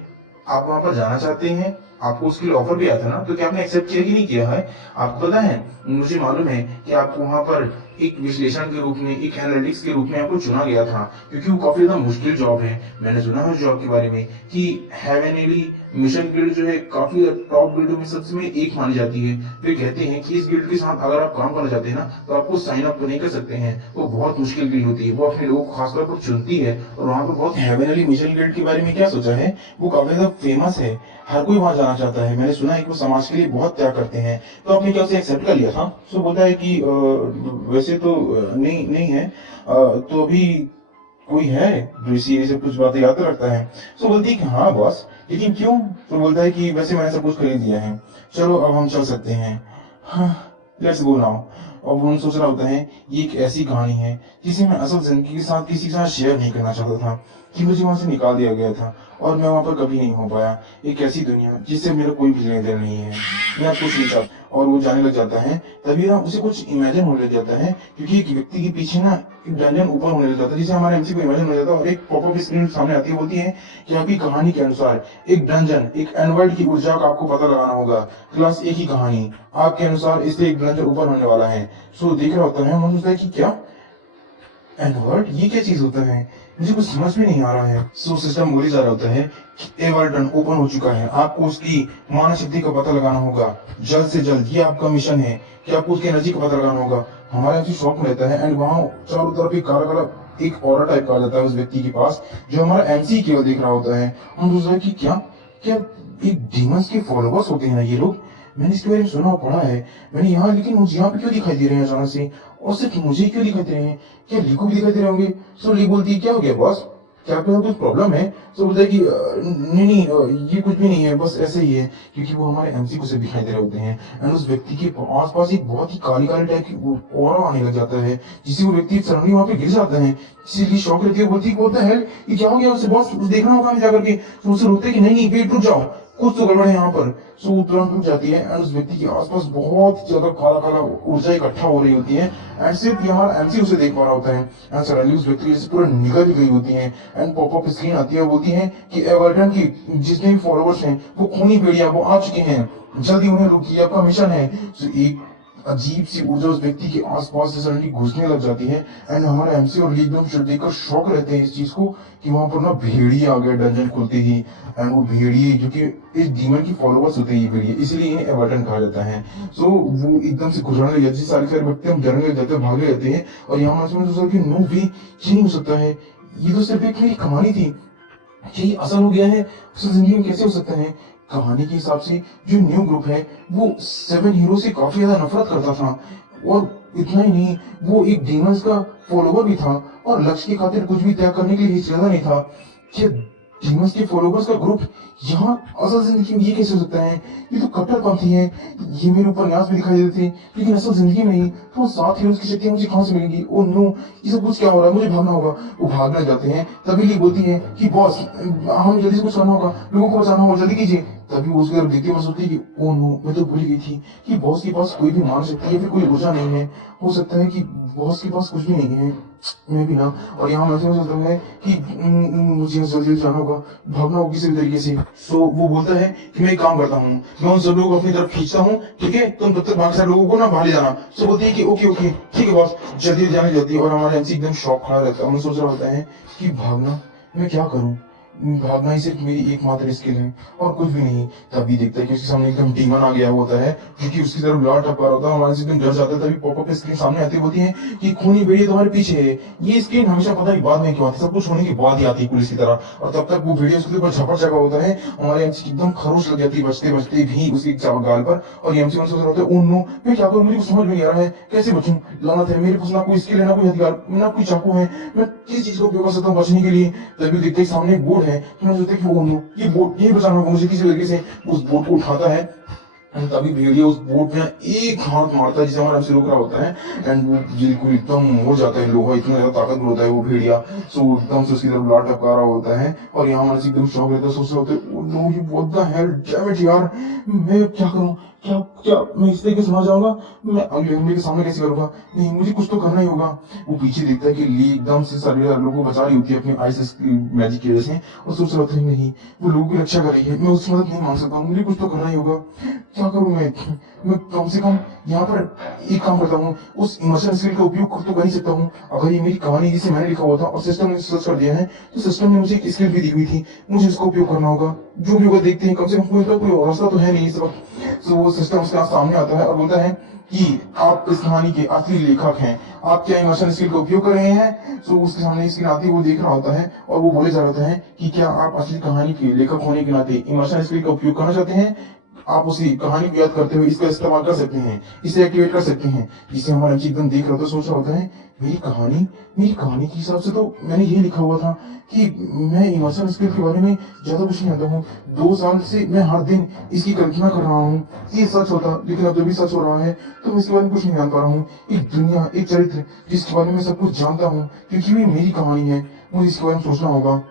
आप वहां पर जाना चाहते हैं, आपको उसके लिए ऑफर भी आया था ना, तो क्या आपने एक्सेप्ट किया कि नहीं किया है। आपको पता है, मुझे मालूम है कि आपको वहां पर एक विश्लेषण के रूप में, एक एनालिटिक्स के रूप में आपको चुना गया था, क्योंकि वो काफी ज्यादा मुश्किल जॉब है। मैंने सुना है उस जॉब के बारे में कि हेवनली मिशन गिल्ड जो है काफी टॉप गिल्डों में सबसे में एक मानी जाती है। वे कहते हैं कि इस गिल्ड के साथ अगर आप काम करना चाहते हैं ना, तो आपको साइन अप तो नहीं कर सकते हैं, वो बहुत मुश्किल गिल्ड होती है, वो अपने लोगों को खासतौर पर चुनती है। और वहां पर बहुत हेवनली मिशन गिल्ड के बारे में क्या सोचा है, वो काफी ज्यादा फेमस है, हर कोई वहां जाना चाहता है। मैंने सुना है कि वो समाज के लिए बहुत त्याग करते हैं। तो आपने क्या उसे एक्सेप्ट कर लिया था। तो बोलता है कि वैसे तो नहीं नहीं है, तो अभी कोई है जो इसी ये सब कुछ बातें याद रखता है। तो बोलती है कि हाँ बॉस, लेकिन क्यों। तो बोलता है कि वैसे मैंने सब कुछ खरीद लिया है, चलो अब हम चल सकते हैं, हाँ लेट्स गो नाउ। और वो सोच रहा होता है, ये एक ऐसी कहानी है जिसे मैं असल जिंदगी के साथ किसी के साथ शेयर नहीं करना चाहता था, कि मुझे वहां से निकाल दिया गया था और मैं वहां पर कभी नहीं हो पाया। एक ऐसी दुनिया जिससे मेरा कोई भी लेन देन नहीं है, मैं कुछ नहीं चाहता। और वो जाने लग जाता है, तभी ना उसे कुछ इमेजिन होने लग जाता है, क्योंकि एक व्यक्ति के पीछे ना एक डंजन ऊपर होने लग जाता है, जिसे हमारे एमसी को इमेजिन हो जाता है। और एक पॉपअप स्क्रीन सामने आती है, बोलती है कि आपकी कहानी के अनुसार एक डंजन, एक एनवर्ल्ड की ऊर्जा का आपको पता लगाना होगा, क्लास एक ही कहानी आपके अनुसार इससे एक डंजन ऊपर होने वाला है। सो देख रहा होता है, मन सोचता है कि क्या एनवर्ड, ये क्या चीज होता है। मुझे कुछ समझ में नहीं आ रहा है। सो सिस्टम बोले जा रहा होता है कि एवर्टन ओपन हो चुका है, आपको उसकी मानव शक्ति का पता लगाना होगा जल्द से जल्द, ये आपका मिशन है कि आपको उसकी एनर्जी का पता लगाना होगा। हमारा ऐसी शौक में रहता है एंड वहाँ चारों तरफ एक काला काला एक ऑरा टाइप का आ जाता है उस व्यक्ति के पास, जो हमारा एमसी केवल देख रहा होता है। हम सोच रहे हैं कि क्या क्या एक डीमंस के फॉलोवर्स होते हैं ये लोग। मैंने इसके बारे में सुना और पढ़ा है मैंने यहाँ, लेकिन मुझे यहाँ पे क्यों दिखाई दे रहे हैं अचानक से, और सिर्फ मुझे क्यों दिखाई दे रहे हैं, क्या ली को भी दिखाई दे रहे होंगे। सो ली बोलती है क्या हो गया बॉस, क्या आपके साथ कुछ प्रॉब्लम है। सो बोलता है कि नहीं नहीं ये कुछ भी नहीं है, बस ऐसे ही है, क्योंकि वो हमारे एमसी को से दिखाई दे रहे होते हैं एंड उस व्यक्ति के आसपास एक बहुत ही काली काली टाइप की ऑरा आने लग जाता है, जिससे वो व्यक्ति सडनली वहां पे गिर जाता है। इसीलिए शौक रहती है, बोलती है व्हाट द हेल, ये क्या हो गया उससे बॉस, देखना होगा हमें जाकर के। तो उससे रोकते हैं कि नहीं नहीं वेट रुक जाओ, कुछ तो गड़बड़ है यहाँ पर। सो वो तुरंत रुक जाती है एंड उस व्यक्ति के आसपास बहुत ज्यादा काला काला ऊर्जा इकट्ठा हो रही होती है एंड सिर्फ यहाँ एमसी उसे देख पा रहा होता है एंड सडनली उस व्यक्ति से पूरा निकल भी गई होती है एंड पॉपअप स्क्रीन आती है, बोलती है कि एवर्टन की जितने भी फॉलोवर्स हैं वो खूनी भेड़िया वो आ चुके हैं, जल्दी उन्हें रोकिए, आपका मिशन है। So, एक अजीब सी ऊर्जा उस व्यक्ति के आसपास से सडनली घुसने लग जाती है एंड हमारे एमसी और ली एकदम देखकर शॉक रहते हैं इस चीज को कि वहां पर ना भेड़िए आ गए डंजन खुलते ही एंड वो भेड़िए जो कि इस डीमन की फॉलोवर्स होते हैं ये भेड़िए, इसीलिए इन्हें एवर्टन कहा जाता है। सो वो एकदम से घुसने लग जाते हैं, सारे सारे व्यक्ति हम डरने लग जाते हैं, भागने लगते हैं और यहाँ हमारे समझ सोचा कि नो वे ये नहीं हो सकता है, ये तो सिर्फ एक मेरी कहानी थी, ये असल हो गया है, असल जिंदगी में कैसे हो सकता है। कहानी के हिसाब से जो न्यू ग्रुप है वो 7 हीरो से काफी ज्यादा नफरत करता था और इतना ही नहीं वो एक डीमंस का फॉलोवर भी था और लक्ष्य की खातिर कुछ भी त्याग करने के लिए हिचकिचाता नहीं था। क्या डीमंस के फॉलोवर्स का ग्रुप यहाँ असल जिंदगी में ये कैसे हो सकता है, ये तो कट्टरपंथी है। ये मेरे उपन्यास में दिखाई देते थे लेकिन असल जिंदगी में नहीं, तो 7 हीरोज की शक्तियां मुझे कहाँ से मिलेंगी। ओ नो, ये सब कुछ क्या हो रहा है, मुझे भागना होगा। वो भागने जाते हैं तभी ली बोलती है कि बॉस हमें जल्दी से कुछ करना होगा, लोगों को बचाना होगा, जल्दी कीजिए। तभी वो उसकी तरफ देखती है, सोचती है कि ओ नो मैं तो भूल गई थी कि बॉस के पास कोई भी मान सकती है या फिर कोई ऊर्जा नहीं है, हो सकता है कि बॉस के पास कुछ भी नहीं है, मैं भी ना। और यहाँ मैसेज होता है कि मुझे जल्दी जल्दी जाना होगा, भागना होगा किसी भी तरीके से। तो वो बोलता है कि मैं एक काम करता हूँ, मैं उन सब लोगों को अपनी तरफ खींचता हूँ, ठीक है तुम तब तक बाकी सारे लोगों को ना बाहर ले जाना। सो बोलती है कि ओके ओके ठीक है बॉस, जल्दी जाने जाती है और हमारा एमसी एकदम शौक खड़ा रहता है। हमें सोच रहा होता है कि भागना, मैं क्या करूँ, भागना ही सिर्फ मेरी एकमात्र स्किल है और कुछ भी नहीं। तभी देखता है कि उसके सामने एकदम डीमन आ गया होता है जो कि उसकी तरफ लाल टपका होता है, हमारे से एकदम डर जाता है। तभी पॉपअप स्क्रीन सामने आती होती है कि खूनी भेड़िए तुम्हारे पीछे है। ये स्क्रीन हमेशा पता नहीं बाद में क्यों आती है, सब कुछ होने के बाद ही आती है पुलिस की तरह, और तब तक वो भेड़िया उसके ऊपर झपट जगह होता है। हमारे एमसी एकदम खरोश लग जाती है बचते बचते भी उसकी गाल पर, और एमसी सोच रहा होता है ओ नो मैं क्या करूँ, मुझे कुछ समझ में नहीं आ रहा है, कैसे बचूं, लानत है मेरे पास ना कोई स्किल है ना कोई हथियार ना कोई चाकू है, मैं किस चीज का उपयोग कर सकता हूँ बचने के लिए। तभी देखते ही सामने एक बोर्ड है, तो मैं सोचता कि ओ नो ये बोट ये बचाना होगा मुझे किसी तरीके से। उस बोट को उठाता है एंड तभी भेड़िया उस बोट में एक हाथ मारता है जिसे हमारा हमसे रोक रहा होता है एंड वो बिल्कुल एकदम हो जाता है लोहा, इतना ज्यादा ताकतवर होता है वो भेड़िया। सो एकदम से उसकी तरफ लात टपका रहा होता है और यहाँ हमारे से एकदम शौक रहता है, सोच रहे होते हैं नो ये what the hell damn it यार, मैं क्या करूँ, क्या क्या मैं इस तरीके से मर जाऊंगा, मैं अगले हमले के सामने कैसे करूंगा, नहीं मुझे कुछ तो करना ही होगा। वो पीछे देखता है कि ली एकदम से सारे लोगों को बचा रही होती है अपने आइस मैजिक की वजह से, और सोच रहा था नहीं वो लोगों की रक्षा कर रही है, मैं उसकी मदद नहीं मांग सकता, मुझे कुछ तो करना ही होगा, क्या करूं मैं कम से कम यहाँ पर एक काम करता हूँ, उस इमर्शन स्किल का उपयोग खुद तो कर ही सकता हूँ। अगर ये मेरी कहानी जिसे मैंने लिखा हुआ था और सिस्टम ने सर्च कर दिया है तो सिस्टम ने मुझे एक स्किल भी दी हुई थी, मुझे इसका उपयोग करना होगा। जो भी होगा देखते हैं, कम से कम कोई रास्ता तो है नहीं इस वक्त। सो वो सिस्टम उसके सामने आता है और बोलता है कि आप इस कहानी के असली लेखक हैं, आप क्या इमोशन स्किल का उपयोग कर रहे हैं। सो उसके सामने स्क्रीन आती है, वो देख रहा होता है और वो बोले जा रहा होता है कि क्या आप असली कहानी के लेखक होने के नाते इमोशन स्किल का उपयोग करना चाहते हैं, आप उसी कहानी को याद करते हुए इसका इस्तेमाल कर सकते हैं, इसे एक्टिवेट कर सकते हैं। जिसे हमारा बच्चा एकदम देख रहा था, सोच रहा होता है मेरी कहानी के हिसाब से तो मैंने ये लिखा हुआ था कि मैं इमोशन स्किल के बारे में ज्यादा कुछ नहीं जानता हूँ, 2 साल से मैं हर दिन इसकी कल्पना कर रहा हूँ ये सच होता, लेकिन अब जब भी सच हो रहा है तो मैं इसके बारे में कुछ नहीं जान पा रहा हूँ। एक दुनिया, एक चरित्र जिसके बारे में सब कुछ जानता हूँ क्योंकि ये मेरी कहानी है, मुझे इसके बारे में सोचना होगा।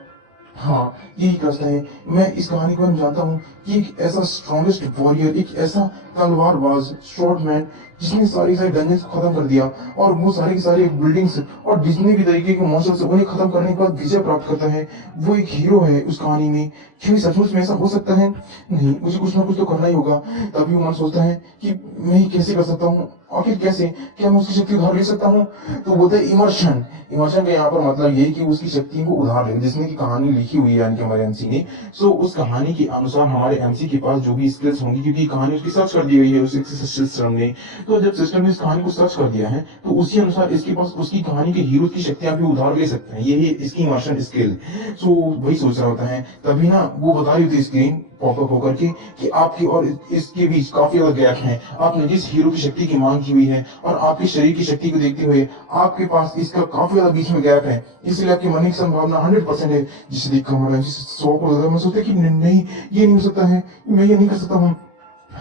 हाँ यही रास्ता है, मैं इस कहानी के बारे में जानता हूँ कि एक ऐसा स्ट्रॉन्गेस्ट वॉरियर, एक ऐसा तलवारबाज शॉर्टमैन जिसने सारी सारी डंजन्स को खत्म कर दिया और वो सारे के सारे बिल्डिंग्स और जितने भी तरीके के मॉन्स्टर्स उन्हें खत्म करने के बाद विजय प्राप्त करता है। वो एक हीरो है उस कहानी में। क्यों सचमुच में ऐसा हो सकता है? नहीं, मुझे कुछ ना कुछ तो करना ही होगा। तभी वो मन सोचता है कि मैं ये कैसे कर सकता हूँ, आखिर कैसे, क्या मैं उसकी शक्ति उधार ले सकता हूँ? तो बोलते हैं इमर्शन। इमर्शन का यहाँ पर मतलब ये कि उसकी शक्ति को उधार ले, जिसमें की कहानी लिखी हुई है यानी कि हमारे एमसी ने। सो उस कहानी के अनुसार हमारे एमसी के पास जो भी स्किल्स होंगी, क्योंकि कहानी उसकी सर्च कर दी गई है उस सिस्टम ने। तो जब सिस्टम ने इस कहानी को सर्च कर दिया है तो उसी अनुसार इसके पास उसकी कहानी के हीरो की शक्तियां भी उधार ले सकते हैं। यही इसकी इमर्शन स्किल। सो वही सोच रहा होता है, तभी ना वो बता रही थी स्क्रीन पॉपअप होकर के कि आपकी और इसके बीच काफी ज्यादा गैप है। आपने जिस हीरो की शक्ति की मांग की हुई है और आपके शरीर की शक्ति को देखते हुए आपके पास इसका काफी ज्यादा बीच में गैप है, इसलिए आपकी मरने की संभावना 100% है। जिसे देखकर हमारा 100 को लगा, मैं सोचता कि नहीं, ये नहीं हो सकता है, मैं ये नहीं कर सकता हूँ।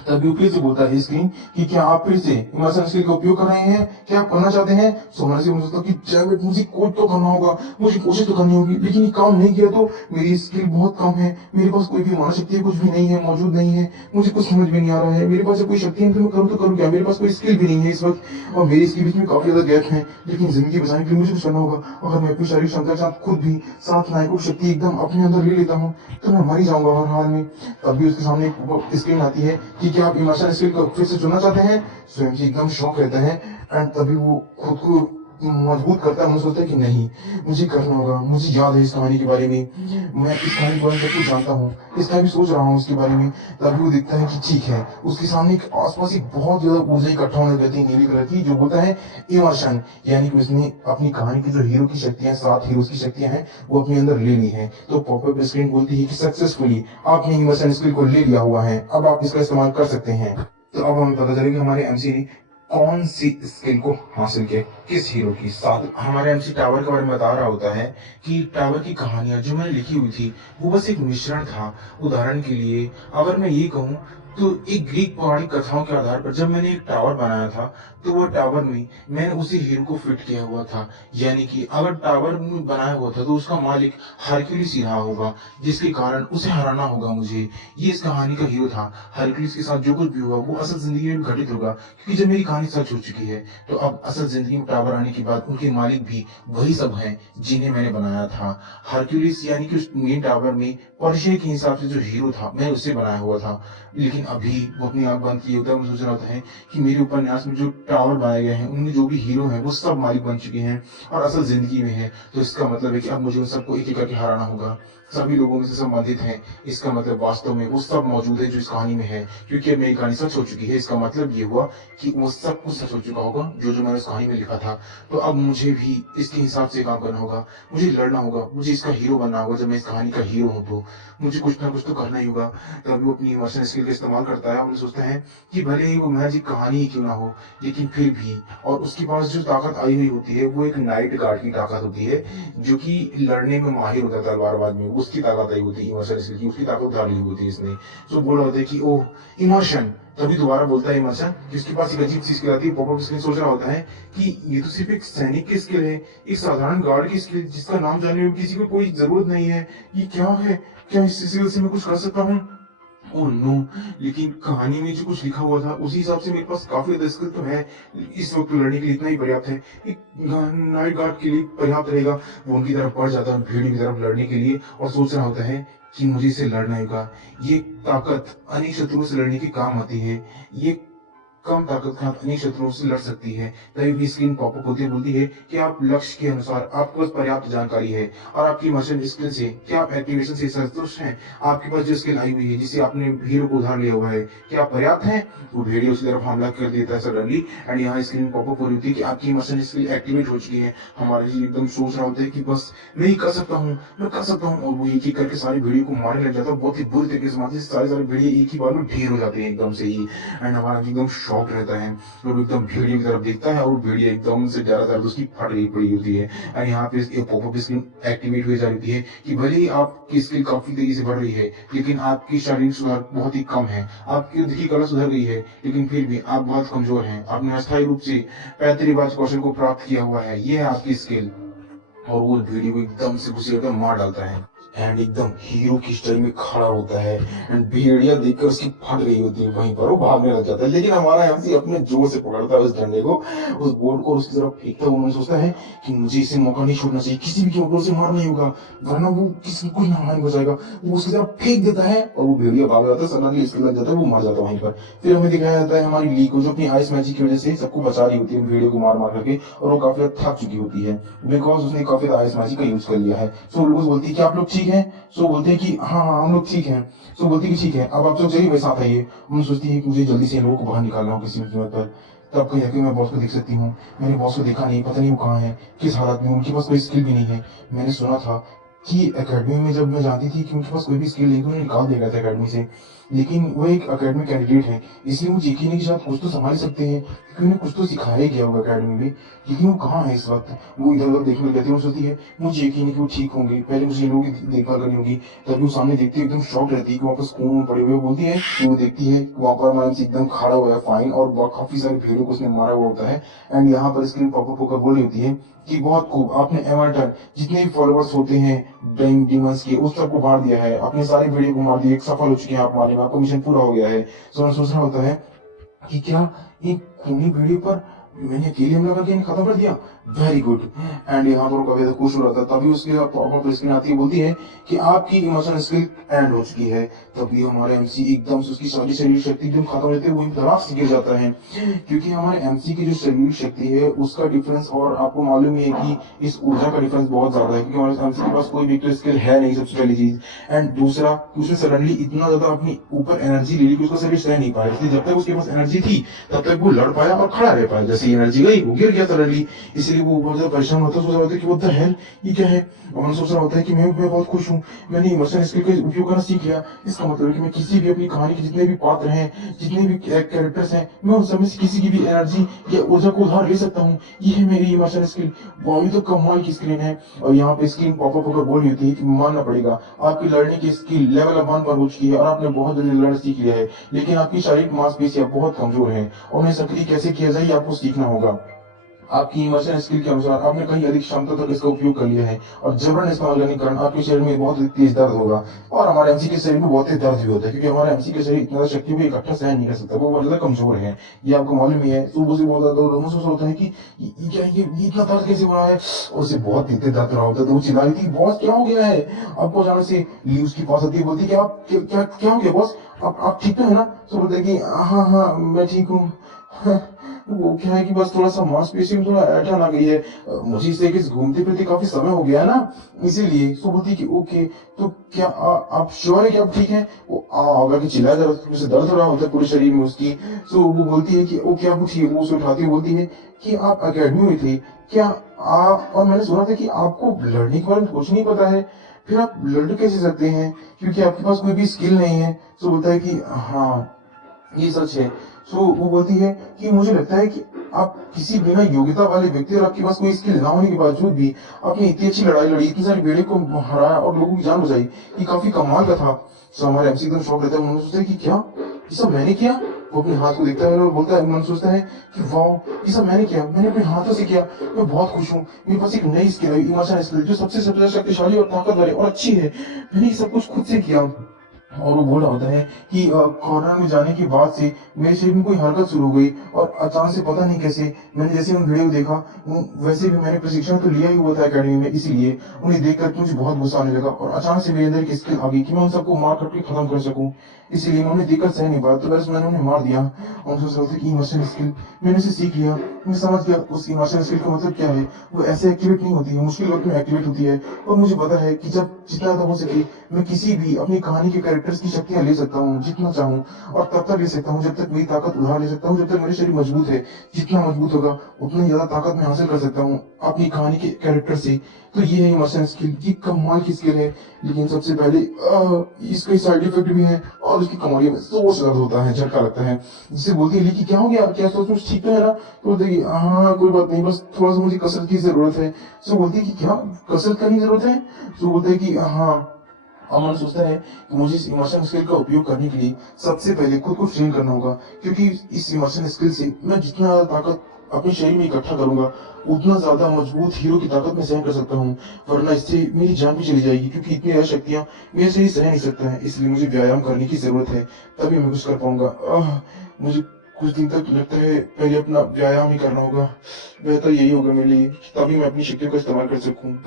तभी फिर से बोलता है स्क्रीन कि क्या आप फिर से इमर्सन स्किल का उपयोग कर रहे हैं, क्या आप करना चाहते हैं? सोमना से सोचता कि चैट मुझे कोड तो करना होगा, मुझे कोशिश तो करनी होगी, लेकिन ये काम नहीं किया तो मेरी स्किल बहुत कम है, मेरे पास कोई भी मानव शक्ति कुछ भी नहीं है, मौजूद नहीं है, मुझे कुछ समझ में नहीं आ रहा है, मेरे पास कोई शक्ति है तो मैं करूँ तो करूँ क्या, मेरे पास कोई स्किल भी नहीं है इस वक्त, और मेरी इसके बीच में काफी ज्यादा गैप है। लेकिन जिंदगी बचाने के लिए मुझे कुछ करना होगा। अगर मैं अपनी शारीरिक क्षमता के साथ खुद भी साथ नायकों की शक्ति एकदम अपने अंदर ले लेता हूँ तो मैं मर ही जाऊंगा हर हाल में। तभी उसके सामने एक स्क्रीन आती है कि क्या आप इमर्शन स्किल को फिर से चुनना चाहते हैं? स्वयं जी एकदम शौक रहता है। एंड तभी वो खुद को मजबूत करता है, मुझे सोचता है कि नहीं, मुझे करना होगा, मुझे याद है इस कहानी के बारे में, मैं इस कहानी के बारे में सब कुछ जानता हूँ, इसका भी सोच रहा हूँ उसके बारे में। तभी वो देखता है कि ठीक है, उसके सामने एक आसपास एक बहुत ज्यादा ऊर्जा इकट्ठा होने लगती है नीली कलर की, जो बोलता है इमर्शन, यानी कि उसने अपनी कहानी की जो हीरो की शक्तियां, 7 हीरोज की शक्तियां हैं, वो अपने अंदर ले ली है। तो पॉपअप स्क्रीन बोलती है कि सक्सेसफुली आपने इमर्शन स्किल को ले लिया हुआ है, अब आप इसका इस्तेमाल कर सकते हैं। तो अब हमें पता चलेगा हमारे एमसी ने कौन सी स्किल को हासिल किया, किस हीरो की साथ। हमारे एमसी टावर के बारे में बता रहा होता है कि टावर की कहानियां जो मैंने लिखी हुई थी वो बस एक मिश्रण था। उदाहरण के लिए अगर मैं ये कहूँ तो एक ग्रीक पौराणिक कथाओं के आधार पर जब मैंने एक टावर बनाया था तो वो टावर में मैंने उसी हीरो को फिट किया हुआ था। यानी कि अगर टावर में बनाया हुआ था तो उसका मालिक हरक्यूलिस ही रहा होगा, जिसके कारण उसे हराना होगा मुझे। ये इस कहानी का हीरो था। हरक्यूलिस के साथ जो कुछ भी हुआ वो असल जिंदगी में घटित होगा, क्योंकि जब मेरी कहानी सच हो चुकी है तो अब असल जिंदगी में टावर आने के बाद उनके मालिक भी वही सब हैं जिन्हें मैंने बनाया था। हरक्यूलिस यानी कि उस मेन टावर में परिचय के हिसाब से जो हीरो था मैं उसे बनाया हुआ था। लेकिन अभी वो अपनी आंख बंद किए होता है, मैं सोच रहा होता है कि मेरे उपन्यास में जो टावर बनाए गए हैं उनमें जो भी हीरो हैं वो सब मालिक बन चुके हैं और असल जिंदगी में है। तो इसका मतलब है कि अब मुझे उन सबको एक एक करके हराना होगा। सभी लोगों में से संबंधित हैं, इसका मतलब वास्तव में वो सब मौजूद है जो इस कहानी में है, क्योंकि अब मेरी कहानी सच हो चुकी है। इसका मतलब ये हुआ कि वो सब कुछ सच हो चुका होगा जो जो मैंने उस कहानी में लिखा था। तो अब मुझे भी इसके हिसाब से काम करना होगा, मुझे लड़ना होगा, मुझे इसका हीरो बनना होगा। जब मैं इस कहानी का हीरो हूँ तो मुझे कुछ ना कुछ तो करना ही होगा। तभी वो अपनी इमोशनल स्किल का इस्तेमाल करता है और सोचता है कि भले ही वो महज एक कहानी ही क्यों ना हो, लेकिन फिर भी। और उसके पास जो ताकत आई हुई होती है वो एक नाइट गार्ड की ताकत होती है, जो कि लड़ने में माहिर होता है तलवारबाज में, उसकी ताकत आई होती है इमोशनल स्किल की, उसकी ताकत उधार ली होती है इसने। तो बोल रहा होता है कि ओह इमोशन। तभी दोबारा बोलता है इमोशन कि उसके पास एक अजीब सी स्किल आती है। पॉपअप स्क्रीन सोच रहा होता है कि ये तो सिर्फ एक सैनिक की स्किल है, एक साधारण गार्ड की स्किल जिसका नाम जानने में किसी को कोई जरूरत नहीं है। ये क्या है? क्या इस स्किल से मैं कुछ कर सकता हूँ? Oh no! लेकिन कहानी में जो कुछ लिखा हुआ था उसी हिसाब से मेरे पास काफी ज्यादा स्किल तो है, इस वक्त तो लड़ने के लिए इतना ही पर्याप्त है। एक नाइट गार्ड के लिए पर्याप्त रहेगा। वो उनकी तरफ बढ़ जाता है भेड़ियों की तरफ लड़ने के लिए और सोच रहा होता है कि मुझे इसे लड़ना होगा। ये ताकत अनेक शत्रुओं से लड़ने के काम आती है। ये कम ताकत के साथ अनेक शत्रुओं से लड़ सकती है। तभी भी स्क्रीन पॉपअप होती है, बोलती है कि आप लक्ष्य के अनुसार आपके पास पर्याप्त जानकारी है और आपकी मर्चेंट स्किल से क्या आप एक्टिवेशन से संतुष्ट हैं? आपके पास जो स्किल आई हुई है जिसे आपने हीरो को उधार लिया हुआ है, क्या आप पर्याप्त हैं? वो भेड़िया उसी तरफ हमला कर देता है सडनली। एंड यहाँ स्क्रीन पॉपअप हो रही होती है कि आपकी मर्चेंट स्किल एक्टिवेट हो चुकी है। हमारे जी एकदम सोच रहा होता है कि बस मैं ही कर सकता हूँ, मैं कर सकता हूँ। और वो एक एक करके सारी भेड़ियों को मारने लग जाता है, बहुत ही बुरी तरीके से मारते, सारे सारे भेड़िए एक ही बार में ढेर हो जाते हैं एकदम से ही। एंड हमारा एकदम शॉक रहता है और एकदम भेड़िए की तरफ देखता है और भेड़िया एकदम से ज्यादा दर्द उसकी फट रही पड़ी होती है। एंड यहाँ पे एक पॉपअप स्क्रीन एक्टिवेट हो जाती है कि भले ही आपकी स्किल काफी तेजी से बढ़ रही है लेकिन आपकी शारीरिक सुधार बहुत ही कम है, आपकी युद्ध की कला सुधर गई है लेकिन फिर भी आप बहुत कमजोर हैं। आपने अस्थायी रूप से पैतृवाद कौशल को प्राप्त किया हुआ है, ये है आपकी स्किल। और वो भेड़िए को एकदम से गुस्से होकर मार डालता है। एंड एकदम हीरो की स्टाइल में खड़ा होता है एंड भेड़िया देखकर उसकी फट गई होती है, वहीं पर वो भागने लग जाता है, लेकिन हमारा एमसी अपने जोर से पकड़ता है उस डंडे को, उस बोर्ड को, और उसकी तरफ फेंकता है। उन्होंने सोचता है कि मुझे इसे मौका नहीं छोड़ना चाहिए, किसी भी कीमत पर उसे मारना ही होगा, वरना वो किसी कोई नाहानि हो जाएगा। वो उसकी तरफ फेंक देता है और वो भेड़िया भाग जाता है, सडनली इसके लग जाता है, वो मर जाता है वहीं पर। फिर हमें दिखाया जाता है हमारी ली को, जो अपनी आइस मैजिक की वजह से सबको बचा रही होती है भेड़िया को मार मार करके, और वो काफी थक चुकी होती है बिकॉज उसने काफी आइस मैजिक का यूज कर लिया है। सो वो बोलती है कि आप लोग ठीक हैं? सो बोलते हैं कि हाँ हाँ हम लोग ठीक हैं। सो बोलती है कि ठीक है, अब आप लोग चलिए मेरे साथ आइए। हम सोचती है कि मुझे जल्दी से इन लोगों को बाहर निकालना हो किसी भी कीमत पर। तब कहीं जाके मैं बॉस को देख सकती हूँ। मैंने बॉस को देखा नहीं, पता नहीं वो कहाँ है, किस हालत में, उनके पास कोई स्किल भी नहीं है। मैंने सुना था कि एकेडमी में जब मैं जानती थी कि उनके पास कोई भी स्किल नहीं, तो उन्हें निकाल दिया गया था एकेडमी से। लेकिन वो एक एकेडमी कैंडिडेट है, इसलिए मुझे यकीन है कि शायद कुछ तो संभाल सकते हैं, क्योंकि उन्हें कुछ तो सिखाया ही गया होगा एकेडमी में। लेकिन वो कहाँ है इस वक्त? वो इधर उधर देखने लगती है, वो सोचती है मुझे यकीन है कि वो ठीक होंगे, पहले मुझे इन लोगों की देखभाल करनी होगी। तभी वो सामने देखती है, एकदम शॉक रहती है कि वहाँ पर खून पड़े हुए, बोलती है कि वो देखती है वहाँ पर मैम से एकदम खड़ा हुआ है फाइन, और काफी सारे भेड़ों को उसने मारा हुआ होता है। एंड यहाँ पर स्क्रीन पॉपअप होकर बोल रही होती है कि बहुत खूब, आपने एमर्टन जितने भी फॉलोअर्स होते हैं डीमंस के, उस सबको मार दिया है, अपने सारे भेड़ियों को मार दिया, एक सफल हो चुके हैं आप मारने में, आपका मिशन पूरा हो गया है। सोना सोच रहा होता है कि क्या एक खूनी भेड़िए पर मैंने अकेले हमला करके इन्हें खत्म कर दिया? Very good. एंड यहाँ पर कविता खुश हो रहा था, तभी उसके प्रॉपर स्क्रीन आती है, बोलती है कि आपकी इमोशनल स्किल एंड हो चुकी है। तभी हमारे एमसी एकदम से उसकी सारी शरीर शक्ति एकदम खत्म हो जाती है, वो धड़ाक से गिर जाता है, क्योंकि हमारे एमसी की जो शरीर शक्ति है उसका डिफरेंस, और आपको मालूम ही है कि इस ऊर्जा का डिफरेंस बहुत ज्यादा है, क्योंकि हमारे एमसी के पास कोई भी तो स्किल है नहीं, सबसे पहली चीज। एंड दूसरा, उसने सडनली इतना ज्यादा अपनी ऊपर एनर्जी ले ली कि उसका शरीर सह नहीं पाया, इसलिए जब तक उसके पास एनर्जी थी तब तक वो लड़ पाया और खड़ा रह पाया, जैसे एनर्जी गई वो गिर गया सडनली। इसलिए वो बहुत ज्यादा परेशान होता है, सोच रहा होता है कि व्हाट द हेल, ये क्या है। और सोच रहा होता है कि मैं बहुत खुश हूँ, मैंने इमोशन स्किल का उपयोग करना सीख लिया। इसका मतलब है कि मैं किसी भी अपनी कहानी के जितने भी पात्र हैं, जितने भी कैरेक्टर्स हैं, मैं उन सब में से किसी की भी एनर्जी या ऊर्जा को उधार ले सकता हूँ। ये है मेरी इमोशन स्किल। वाह, ये तो कमाल की स्क्रीन है। और यहाँ पे स्क्रीन पॉपअप होकर बोल रही होती है कि मानना पड़ेगा, आपकी लड़ने की स्किल लेवल 1 पर हो चुकी है और आपने बहुत जल्दी लड़ना सीख लिया है, लेकिन आपकी शारीरिक मांसपेशियां बहुत कमजोर हैं और उन्हें सक्रिय कैसे किया जाए ये आपको सीखना होगा। आपकी इमर्शन स्किल के अनुसार आपने कहीं अधिक क्षमता तक इसका उपयोग कर लिया है, और जबरन इस्तेमाल करने के कारण आपके शरीर में बहुत तेज दर्द होगा। और हमारे एमसी के शरीर में बहुत तेज दर्द भी होता है, क्योंकि हमारे एमसी के शरीर इतना शक्ति को इकट्ठा सहन नहीं कर सकता, वो बहुत ज्यादा कमजोर है। ये आपको मालूम ही है। सुबह से बहुत ज्यादा महसूस होता है कि ये इतना दर्द कैसे हो रहा है, और उसे बहुत तेज दर्द रहा होता है। तो वो चिल्ला रही थी, बॉस क्या हो गया है आपको? अचानक से ली उसके पास आती है, बोलती है कि आप क्या हो गया बॉस, आप ठीक तो है ना? तो बोलते हैं कि हाँ हाँ मैं ठीक हूँ। वो क्या है कि बस थोड़ा सा मांसपेशी में थोड़ा ऐठन आ गई है, मुझे इसे कि घूमते फिरते काफी समय हो गया है ना, इसीलिए। सो बोलती है कि ओके, तो क्या आप श्योर है कि आप ठीक हैं? वो आगा के चिल्लाया जा रहा था, उसे दर्द हो रहा होता है पूरे शरीर में उसकी। सो वो बोलती है कि ओके आप ठीक है। वो उसे उठाती है, बोलती है कि आप अकेडमी में थे क्या? और मैंने सुना था कि आपको लड़ने के बारे में कुछ नहीं पता है, फिर आप लड़ कैसे सकते हैं, क्योंकि आपके पास कोई भी स्किल नहीं है। सो बोलता है कि हाँ ये सच है। सो वो बोलती है कि मुझे लगता है कि आप किसी बिना योग्यता वाले व्यक्ति, और आपके पास कोई स्किल ना होने के बावजूद भी आपने इतनी अच्छी लड़ाई लड़ी, इतनी सारी भेड़े को हराया और लोगों की जान बचाई, ये काफी कमाल का था। सो हमारे एमसी एकदम शौक रहता है, उन्होंने सोचता है कि क्या ये सब मैंने किया? वो अपने हाथ को देखता है और बोलता है, मन सोचता है कि वाह ये सब मैंने किया, मैंने अपने हाथों से किया, मैं बहुत खुश हूँ। मेरे पास एक नई स्किल है, इमोशन स्किल, जो सबसे सबसे शक्तिशाली और ताकतवर है और अच्छी है। मैंने ये सब कुछ खुद से किया। और वो बोल रहा होता है कि कॉर्नर में जाने के बाद से मेरे शरीर में कोई हरकत शुरू हो गई, और अचानक से पता नहीं कैसे मैंने जैसे उन वीडियो देखा, वैसे भी मैंने प्रशिक्षण तो लिया ही हुआ था एकेडमी में, इसीलिए उन्हें देख करके मुझे बहुत गुस्सा आने लगा, और अचानक से मेरे अंदर एक स्किल आ गई कि मैं उन सबको मार करके खत्म कर सकूं। इसीलिए मैं उन्हें देखकर सह नहीं पाया, तो बस मैंने उन्हें मार दिया। और सोच रहा था कि इमोशन स्किल मैंने उसे सीख लिया, मैं समझ गया उस इमोशन स्किल का मतलब क्या है। वो ऐसे एक्टिवेट नहीं होती है, मुश्किल वक्त में एक्टिवेट होती है। और मुझे पता है कि जब जितना ज्यादा हो सके मैं किसी भी अपनी कहानी के कैरेक्टर्स की शक्तियां ले सकता हूँ, जितना चाहूँ, और तब तक ले सकता हूँ जब तक मेरी ताकत उधार ले सकता हूँ, जब तक मेरे शरीर मजबूत है। जितना मजबूत होगा उतना ही ज्यादा ताकत मैं हासिल कर सकता हूँ अपनी कहानी के कैरेक्टर से। तो ये है इमोशन स्किल, ये कमाल की स्किल है। लेकिन सबसे पहले इसके साइड इफेक्ट भी है, और उसकी कमरियों में जोर से दर्द होता है, झटका लगता है। जिससे बोलती है ली कि क्या हो गया, क्या सोच ठीक तो है ना? तो बोलते कि हाँ कोई बात नहीं, बस थोड़ा सा मुझे कसरत की जरूरत है। सो बोलती है कि क्या कसरत करने की जरूरत है? सो बोलते हैं कि हाँ। अमन सोचता है कि मुझे इस इमोशन स्किल का उपयोग करने के लिए सबसे पहले खुद को ट्रेन करना होगा, क्योंकि इस इमोशन स्किल से मैं जितना ज्यादा ताकत अपने शरीर में इकट्ठा करूँगा, उतना ज़्यादा मजबूत हीरो की ताकत मैं सहन कर सकता हूँ, वरना इससे मेरी जान भी चली जाएगी क्योंकि इतनी ज़्यादा शक्तियाँ मेरा शरीर सह नहीं सकता है। इसलिए मुझे व्यायाम करने की ज़रूरत है, तभी मैं कुछ कर पाऊँगा। मुझे कुछ दिन तक लगता है पहले अपना व्यायाम ही करना होगा। बेहतर यही होगा मेरे लिए, तभी मैं अपनी शक्तियों का इस्तेमाल कर सकूँ।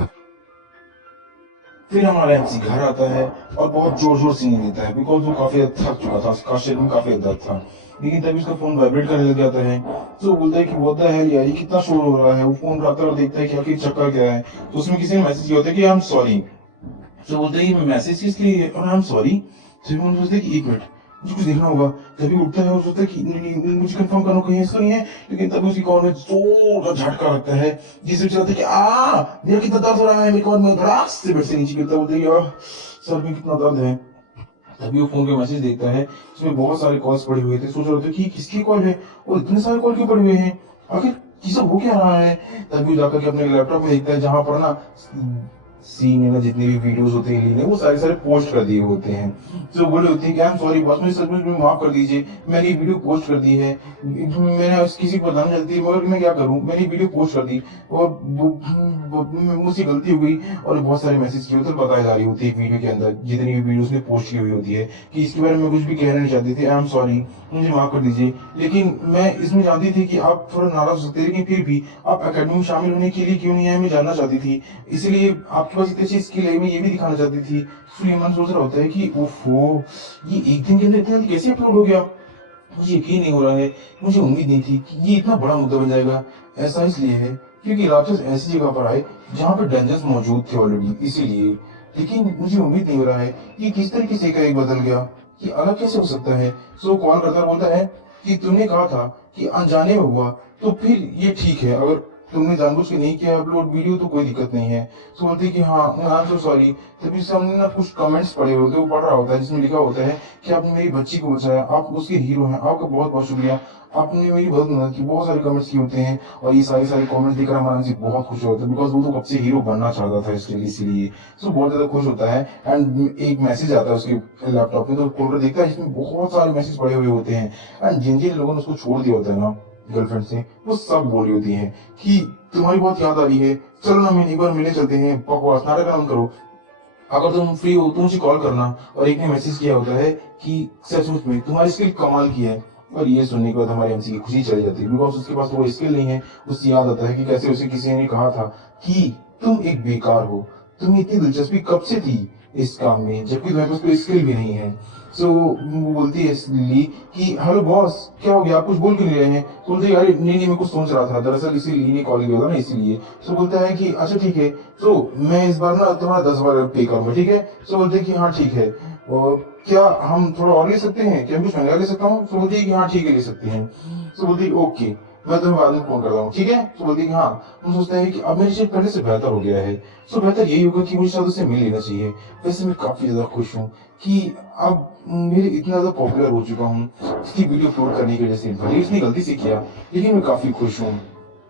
फिर हमारा एमसी घर आता है और बहुत जोर-जोर से नींद लेता है बिकॉज़ वो काफ़ी ज़्यादा थक चुका था, उसका शरीर में काफ़ी दर्द था। लेकिन तभी उसका फ़ोन वाइब्रेट करने लग जाता है, तो वो बोलता है कि व्हाट द हेल यार, ये कितना शोर हो रहा है? वो फ़ोन उठाता है और देखता है कि आखिर चक्कर क्या है? तो उसमें किसी ने मैसेज किया होता है कि आई एम सॉरी। तो बोलते हैं, "ये मैसेज किस लिए और आई एम सॉरी?" तो फिर वो सोचता है कि 1 मिनट, मुझे कुछ देखना होगा। तभी उठता है और सोचता है कि नहीं, नहीं, नहीं, मुझे कंफर्म करना कहीं ऐसा नहीं है। लेकिन तभी उसकी कॉल में ज़ोर का झटका लगता है, जिससे उसे लगता है कि मेरा कितना दर्द हो रहा है, मेरी कॉल में धड़ाक से बेड से नीचे गिरता है, बोलता है, सर में कितना दर्द है। तभी वो फ़ोन पे मैसेज देखता है, जिसमें बहुत सारे कॉल्स पड़े हुए थे। सोच रहा था कि किसकी कॉल है और इतने सारे कॉल क्यों पड़े हुए हैं? आखिर ये सब हो क्या रहा है? तभी वो जाकर के अपने लैपटॉप में देखता है, जहाँ पर ना सी ने ना जितने भी वीडियोज़ होते हैं ली ने, वो सारे-सारे पोस्ट कर दिए होते हैं। तो वो बोले होते हैं कि आई एम सॉरी बॉस, मुझे सचमुच में माफ़ कर दीजिए। मैंने ये वीडियो पोस्ट कर दी है। मैंने किसी को बताना चाहती थी मगर मैं क्या करूँ? मैंने ये वीडियो पोस्ट कर दी और वो मुझसे गलती हो गई और बहुत सारे मैसेज किए होते हैं, बताई जा रही होती है एक वीडियो के अंदर, जितनी भी वीडियो उसने पोस्ट की हुई होती है कि इसके बारे में कुछ भी कहना नहीं चाहती थी। आई एम सॉरी, मुझे माफ़ कर दीजिए। लेकिन मैं इसमें जानती थी कि आप थोड़ा नाराज़ हो सकते हैं, लेकिन फिर भी आप अकेडमी में शामिल होने के लिए क्यों नहीं आए, मैं जानना चाहती थी। इसीलिए आपके पास इतनी अच्छी स्किल है, मैं ये भी दिखाना चाहती थी। सुलेमान सोच रहा होता है कि ओफ़ो! ये 1 दिन के अंदर इतना जल्दी कैसे अपलोड हो गया? मुझे यकीन नहीं हो रहा है। मुझे उम्मीद नहीं थी कि ये इतना बड़ा मुद्दा बन जाएगा। ऐसा इसलिए है क्योंकि राक्षस ऐसी जगह पर आए जहाँ पे डेंजर्स मौजूद थे ऑलरेडी, इसीलिए। लेकिन मुझे उम्मीद नहीं हो रहा है कि किस तरीके से एकाएक बदल गया। ये अलग कैसे हो सकता है? सो कॉल करता बोलता है कि तुमने कहा था कि अनजाने में हुआ, तो फिर ये ठीक है। अगर तुमने जानबूझ के नहीं किया अपलोड वीडियो तो कोई दिक्कत नहीं है। सो बोलती है कि हाँ, आई एम सो सॉरी। तभी सामने ना कुछ कमेंट्स पड़े होते हैं, वो पढ़ रहा होता है जिसमें लिखा होता है कि आपने मेरी बच्ची को बचाया, आप उसके हीरो हैं, आपका बहुत-बहुत शुक्रिया। आपने मेरी बहुत मदद की, बहुत सारे कमेंट्स किए होते हैं और ये सारे-सारे कमेंट्स देखकर हमारा अंशिक बहुत खुश होता है बिकॉज़ वो तो कब से हीरो बनना चाहता था इसलिए इसीलिए। सो बहुत ज़्यादा खुश होता है एंड एक मैसेज आता है उसके लैपटॉप में, तो खोल कर देखता है जिसमें बहुत सारे मैसेज पड़े हुए होते हैं एंड जिन-जिन लोगों ने उसको छोड़ दिया होता है ना गर्लफ्रेंड से, वो सब बोल रही होती हैं कि तुम्हारी बहुत याद आ रही है, चलो ना एक बार मिलने चलते हैं, बकवास नाटक ना करो। अगर तुम फ्री हो तो मुझे कॉल करना। और एक ने मैसेज किया होता है कि सचमुच में तुम्हारी स्किल कमाल की है। और ये सुनने के बाद हमारे एमसी की खुशी चली जाती है बिकॉज़ उसके पास तो वो स्किल नहीं है। उसे याद आता है कि कैसे उसे किसी ने कहा था कि तुम एक बेकार हो। तुम्हें इतनी दिलचस्पी कब से थी इस काम में जबकि तुम्हारे पास कोई स्किल भी नहीं है। सो वो बोलती है ली कि हेलो बॉस, क्या हो गया? आप कुछ बोल क्यों नहीं रहे हैं? तो बोलते हैं अरे नहीं, मैं कुछ सोच रहा था। दरअसल इसी ली ने कॉल किया था ना इसीलिए। सो बोलता है कि अच्छा ठीक है, तो मैं इस बार ना तुम्हारा 10 बार पे करूँगा, ठीक है? सो बोलते हैं कि हाँ ठीक है। और क्या हम थोड़ा और ले सकते हैं? क्या मैं कुछ महँगा ले सकता हूँ? सो बोलती है कि हाँ ठीक है, ले सकते हैं। सो बोलती है ओके, मैं तुम्हें बाद में फ़ोन करता हूँ, ठीक है? सो बोलती है कि हाँ। हम सोचते हैं कि अब मेरी शिफ्ट पहले से बेहतर हो गया है। सो बेहतर यही होगा कि मुझे शायद उससे मिल लेना चाहिए। वैसे मैं काफ़ी ज़्यादा खुश हूँ कि अब मेरे इतना ज़्यादा पॉपुलर हो चुका हूँ, इसकी वीडियो अपलोड करने की वजह से। भले ही उसने गलती से किया, लेकिन मैं काफ़ी खुश हूँ।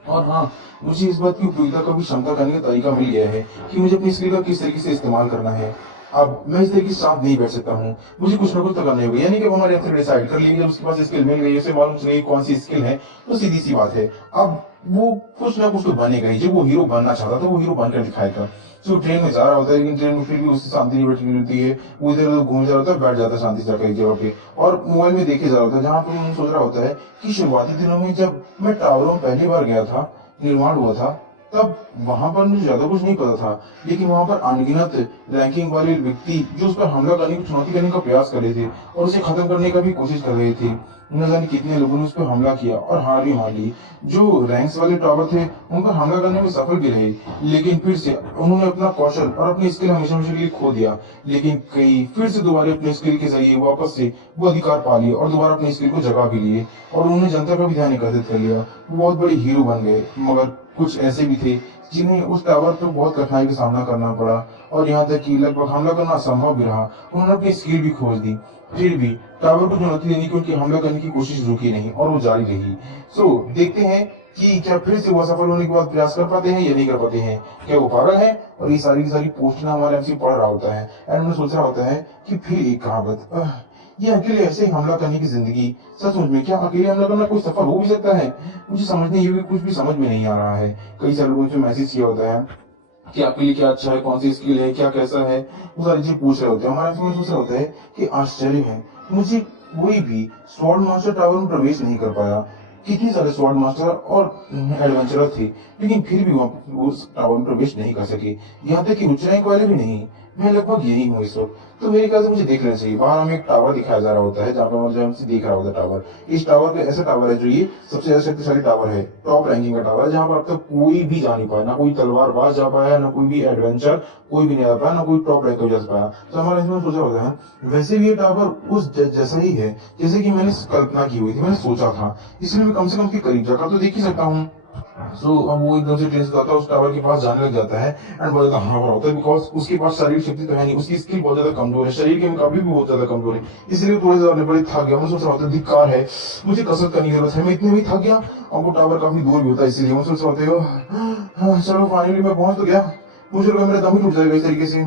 और हाँ, मुझे इस बात की उपयोगिता का भी क्षमता करने का तरीका मिल गया है कि मुझे अपनी स्किल का किस तरीके से इस्तेमाल करना है। अब मैं इस तरीके से शांत नहीं बैठ सकता हूँ। मुझे कुछ ना कुछ तो करना ही होगा। यानी कि अब हमारे एथिक डिसाइड कर लिए जब उसके पास स्किल मिल गई, उसे मालूम चल गई कौन सी स्किल है, तो सीधी-सी बात है। अब वो कुछ ना कुछ तो बनेगा ही। जब वो हीरो बनना चाहता था, वो हीरो बनकर दिखाएगा। तो ट्रेन में जा रहा होता है, लेकिन ट्रेन में फिर भी उसे शांति नहीं बैठी होती है। वो इधर-उधर घूम जा रहा होता है, बैठ जाता है शांति से जाकर एक जगह पे और मोबाइल में देखे जा रहा होता है। जहाँ पे वो सोच रहा होता है कि शुरुआती दिनों में जब मैं टावरों में पहली बार गया था, निर्माण हुआ था, तब वहाँ पर मुझे ज़्यादा कुछ नहीं पता था। लेकिन वहाँ पर अनगिनत रैंकिंग वाले व्यक्ति जो उस पर हमला करने की चुनौती करने का प्रयास कर रहे थे और उसे खत्म करने का भी कोशिश कर रहे थे। न जाने कितने लोगों ने उस पर हमला किया और हार भी मान ली। जो रैंक्स वाले टावर थे, उन पर हमला करने में सफल भी रहे। लेकिन फिर से उन्होंने अपना कौशल और अपनी स्किल हमेशा-हमेशा के लिए खो दिया। लेकिन कई फिर से दोबारा अपने स्किल के ज़रिए वापस से वो अधिकार पा लिए और दोबारा अपनी स्किल को जगा भी लिए और उन्होंने जनता का भी ध्यान आकर्षित कर लिया। वो बहुत बड़े हीरो बन गए। मगर कुछ ऐसे भी थे जिन्हें उस टावर पे बहुत कठिनाई का सामना करना पड़ा और यहाँ तक कि लगभग हमला करना असंभव भी रहा। उन्होंने अपनी स्किल भी खोज दी। फिर भी टावर को चुनौती देने की उनकी हमला करने की कोशिश रुकी नहीं और वो जारी रही। सो देखते हैं कि क्या फिर से वो असफल होने के बाद प्रयास कर पाते हैं या नहीं कर पाते हैं। क्या वो पागल है? और ये सारी की सारी पोस्ट ना हमारे एमसी पढ़ रहा होता है एंड उन्हें सोच रहा होता है कि फिर एक कहावत ये अकेले ऐसे ही हमला करने की जिंदगी, सचमुच में क्या अकेले हमला करना कोई सफल हो भी सकता है? मुझे समझने ये भी कुछ भी समझ में नहीं आ रहा है। कई सारे लोगों से मैसेज किया होता है कि आपके लिए क्या अच्छा है, कौन सी स्किल है, क्या कैसा है, वो सारी चीज पूछ रहे होते हैं। हमारा समझ सोच रहा होता है कि आश्चर्य है, मुझे कोई भी स्वॉर्ड मास्टर टावर में प्रवेश नहीं कर पाया। कितने सारे स्वॉर्ड मास्टर और एडवेंचरर थे, लेकिन फिर भी वहां उस टावर में प्रवेश नहीं कर सके। यहाँ तक कि उच्च रैंक वाले भी नहीं। मैं लगभग यही हूँ इस वक्त। तो मेरे ख्याल से मुझे देख लेना चाहिए। बाहर हमें एक टावर दिखाया जा रहा होता है, जहाँ पे मतलब हमसे देख रहा होता है टावर। इस टावर पे ऐसा टावर है जो ये सबसे ज्यादा शक्तिशाली टावर है, टॉप रैंकिंग का टावर है, जहाँ पर अब तक कोई भी जा नहीं पाया, ना कोई तलवारबाज जा पाया, ना कोई भी एडवेंचर कोई भी नहीं जा पाया, ना कोई टॉप रैंक को जा पाया। तो हमारा इसमें सोचा होता है वैसे भी ये टावर उस जैसा ही है जैसे कि मैंने कल्पना की हुई थी, मैंने सोचा था। इसलिए मैं कम से कम के करीब जाकर तो देख ही सकता हूँ। अब वो एकदम से ट्रेन से जाता है, उस टावर के पास जाने लग जाता है एंड बहुत ज्यादा हाँ होता है, बिकॉज उसके पास शारीरिक शक्ति तो है नहीं, उसकी स्किल बहुत ज्यादा कमजोर है, शरीर के मुकाबले भी बहुत ज्यादा कमजोर है। इसलिए वो थोड़े ज्यादा बड़े थक गया। मैं सोच रहा होता है धिक्कार है, मुझे कसरत करने की जरूरत है, मैं इतने में थक गया। अब वो टावर काफी दूर भी होता है, इसलिए मैं सोच रहा होता है चलो फाइनली मैं पहुंच तो गया। मुझे लगा मेरा दम ही टूट जाएगा इस तरीके से।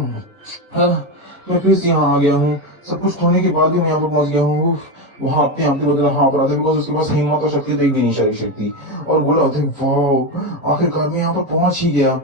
मैं फिर से यहाँ आ गया हूँ, सब कुछ खोने के बाद भी मैं यहाँ पर पहुंच गया हूँ। वहां अपने आप को बदला हाँ अपराध है, बिकॉज उसके पास हिम्मत और शक्ति तो एक भी नहीं, शारीरिक शक्ति। और बोला होता है वाह आखिरकार मैं यहाँ पर पहुंच ही गया।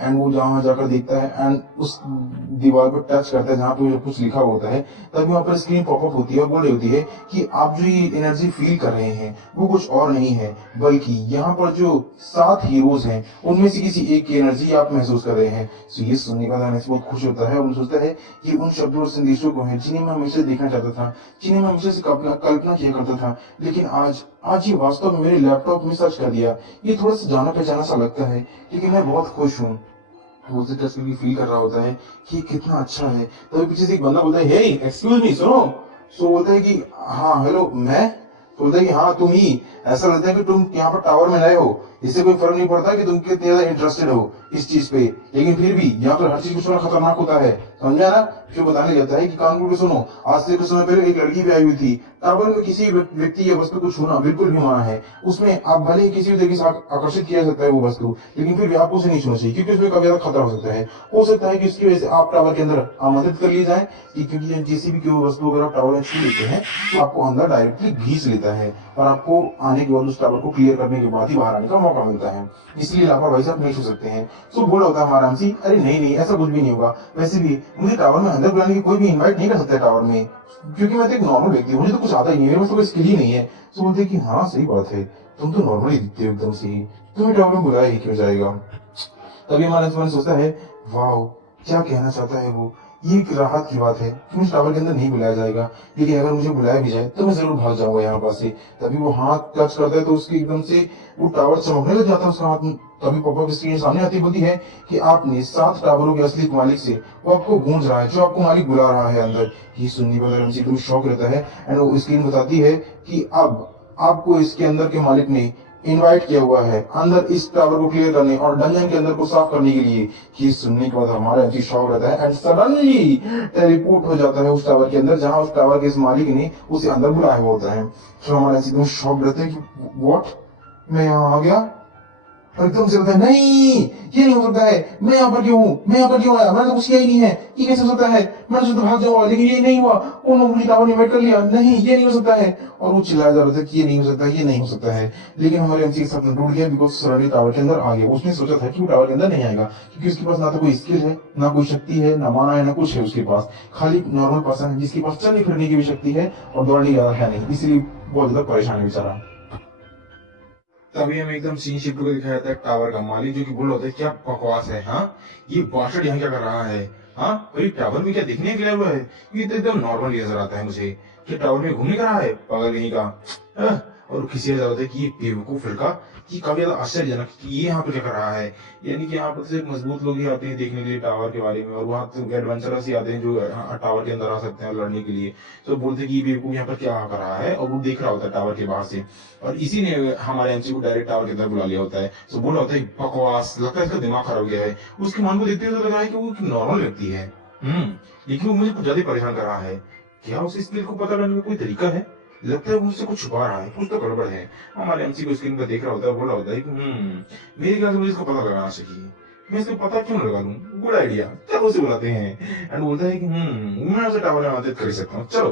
एंड वो जहाँ जाकर देखता है एंड उस दीवार पर टच करता है जहाँ पे कुछ लिखा होता है, तभी वहां पर स्क्रीन पॉपअप होती है और बोल रही होती है कि आप जो ये एनर्जी फील कर रहे हैं वो कुछ और नहीं है, बल्कि यहाँ पर जो 7 हीरोज हैं उनमें से किसी एक की एनर्जी आप महसूस कर रहे हैं। सो ये सुनने का ध्यान बहुत खुश होता है और सोचता है ये उन शब्दों और संदेशों को है जिन्हें मैं हमेशा देखना चाहता था, जिन्हें मैं हमेशा से कल्पना किया करता था, लेकिन आज आज ये वास्तव में मेरे लैपटॉप में सर्च कर दिया। ये थोड़ा सा जाना पहचाना सा लगता है, लेकिन मैं बहुत खुश हूँ। वो उसे टच करके फील कर रहा होता है कि ये कितना अच्छा है। तभी पीछे से एक बंदा बोलता है हे एक्सक्यूज मी सुनो। सो बोलता है कि हाँ हेलो मैं। तो बोलता है कि हाँ तुम ही। ऐसा लगता है कि तुम यहाँ पर टावर में नए हो, इससे कोई फर्क नहीं पड़ता कि तुम कितने ज्यादा इंटरेस्टेड हो इस चीज पे, लेकिन फिर भी यहाँ पर हर चीज कुछ खतरनाक होता है, समझा ना। फिर बताने लगता है कि कानपुर को सुनो, आज से कुछ समय पहले एक लड़की भी आई हुई थी। टावर में किसी व्यक्ति या वस्तु को छूना बिल्कुल भी मना है। उसमें आप भले ही किसी भी तरीके से आकर्षित किया जा सकता है वो वस्तु, लेकिन फिर भी आपको उसे नहीं छूना चाहिए, क्योंकि उसमें काफी ज्यादा खतरा हो सकता है। हो सकता है कि इसकी वजह से आप टावर के अंदर आमंत्रित कर लिए जाए, कि क्योंकि किसी भी कोई वस्तु अगर आप टावर में छू लेते हैं तो आपको अंदर डायरेक्टली घींच लेता है और आपको आने के बाद उस टावर को क्लियर करने के बाद ही बाहर आने का मौका मिलता है। इसलिए लापरवाही से आप नहीं छू सकते हैं। तो बोला होता है हमारा आराम, अरे नहीं नहीं ऐसा कुछ भी नहीं होगा। वैसे भी मुझे टावर में अंदर बुलाने की कोई भी इनवाइट नहीं कर सकता है टावर में, क्योंकि मैं तो एक नॉर्मल व्यक्ति हूँ, मुझे तो कुछ आता ही नहीं है, मेरे पास तो कोई स्किल ही नहीं है। तो बोलते कि हाँ सही बात है, तुम तो नॉर्मली दिखते हो एकदम से ही, तुम्हें टावर में बुलाया ही क्यों जाएगा। तभी हमारा मन सोचता है वाह क्या कहना चाहता है वो। ये एक राहत की बात है कि मुझे टावर के अंदर नहीं बुलाया जाएगा, लेकिन अगर मुझे बुलाया भी जाए तो मैं जरूर भाग जाऊंगा यहाँ पास से। तभी वो हाथ टच करता है तो उसके एकदम से वो टावर चमकने लग जाता है उसका हाथ में। तभी पॉपअप स्क्रीन सामने आती बोलती है कि आपने 7 टावरों के असली मालिक से, वो आपको गूंज रहा है, जो आपको मालिक बुला रहा है अंदर। ये सुनने पर हमसे एकदम शौक रहता है एंड वो स्क्रीन बताती है कि अब आपको इसके अंदर के मालिक ने इनवाइट किया हुआ है अंदर इस टावर को क्लियर करने और डंजन के अंदर को साफ करने के लिए। ये सुनने के बाद हमारा अजीब शौक रहता है एंड सडनली टेलीपोर्ट हो जाता है उस टावर के अंदर, जहां उस टावर के इस मालिक ने उसे अंदर बुलाया हुआ होता है। तो हमारा एकदम शौक रहता है कि व्हाट, मैं यहाँ आ गया। और एकदम से बोलता है नहीं ये नहीं हो सकता है, मैं यहाँ पर क्यों हूँ, मैं यहाँ पर क्यों आया, मैंने तो कुछ किया ही नहीं है, ये कैसे हो सकता है, मैं तो भाग जाऊंगा, लेकिन ये नहीं हुआ। उन्होंने मुझे टावर इन्वाइट कर लिया, नहीं ये नहीं हो सकता है। और वो चिल्लाया जा रहा था कि ये नहीं हो सकता, ये नहीं हो सकता है। लेकिन हमारे एमसी का सपना टूट गया, बिकॉज सडनली टावर के अंदर आ गया। उसने सोचा था कि वो टावर के अंदर नहीं आएगा, क्योंकि उसके पास ना तो कोई स्किल है, ना कोई शक्ति है, ना माना है, ना कुछ है उसके पास। खाली नॉर्मल पर्सन है जिसके पास चलने फिरने की भी शक्ति है और दौड़ने ज्यादा है नहीं, इसलिए बहुत ज्यादा परेशान है बेचारा। तभी हमें एकदम सीन शिफ्ट को दिखाया जाता है टावर का मालिक, जो कि बोल होता है क्या बकवास है, हाँ ये बाशड़ यहाँ क्या कर रहा है, हाँ और ये टावर में क्या दिखने के लिए हुआ है, ये तो एकदम नॉर्मल नजर आता है मुझे, कि टावर में घूमने का रहा है पागल कहीं का। और किसी जाता है कि ये बेवकूफ लड़का, ये काफी ज्यादा आश्चर्यजनक कि ये यहाँ पर क्या कर रहा है। यानी कि यहाँ पर सिर्फ मजबूत लोग ही आते हैं देखने के लिए टावर के बारे में, और वहाँ तो एडवेंचरस ही आते हैं जो टावर के अंदर आ सकते हैं लड़ने के लिए। तो बोलते हैं कि ये बेवकूफ यहाँ पर क्या कर रहा है, और वो देख रहा होता है टावर के बाहर से, और इसी ने हमारे एमसी को डायरेक्ट टावर के अंदर बुला लिया होता है। तो बोला होता है बकवास, लगता है इसका दिमाग खराब हो गया है। उसके मन को देखते हुए तो लग रहा है कि वो एक नॉर्मल व्यक्ति है, लेकिन वो मुझे कुछ ज्यादा परेशान कर रहा है। क्या उस स्किल को पता करने का कोई तरीका है, लगता है वो मुझसे कुछ छुपा रहा है, कुछ तो गड़बड़ है। हमारे एमसी को स्क्रीन पर देख रहा होता है, बोला होता है कि मेरे ख्याल से मुझे इसको पता लगाना चाहिए। मैं इसको पता क्यों लगा लूं, गुड आइडिया, चलो उसे बुलाते हैं। एंड बोलता है कि मैं उसे टावर में आमंत्रित कर सकता हूँ, चलो।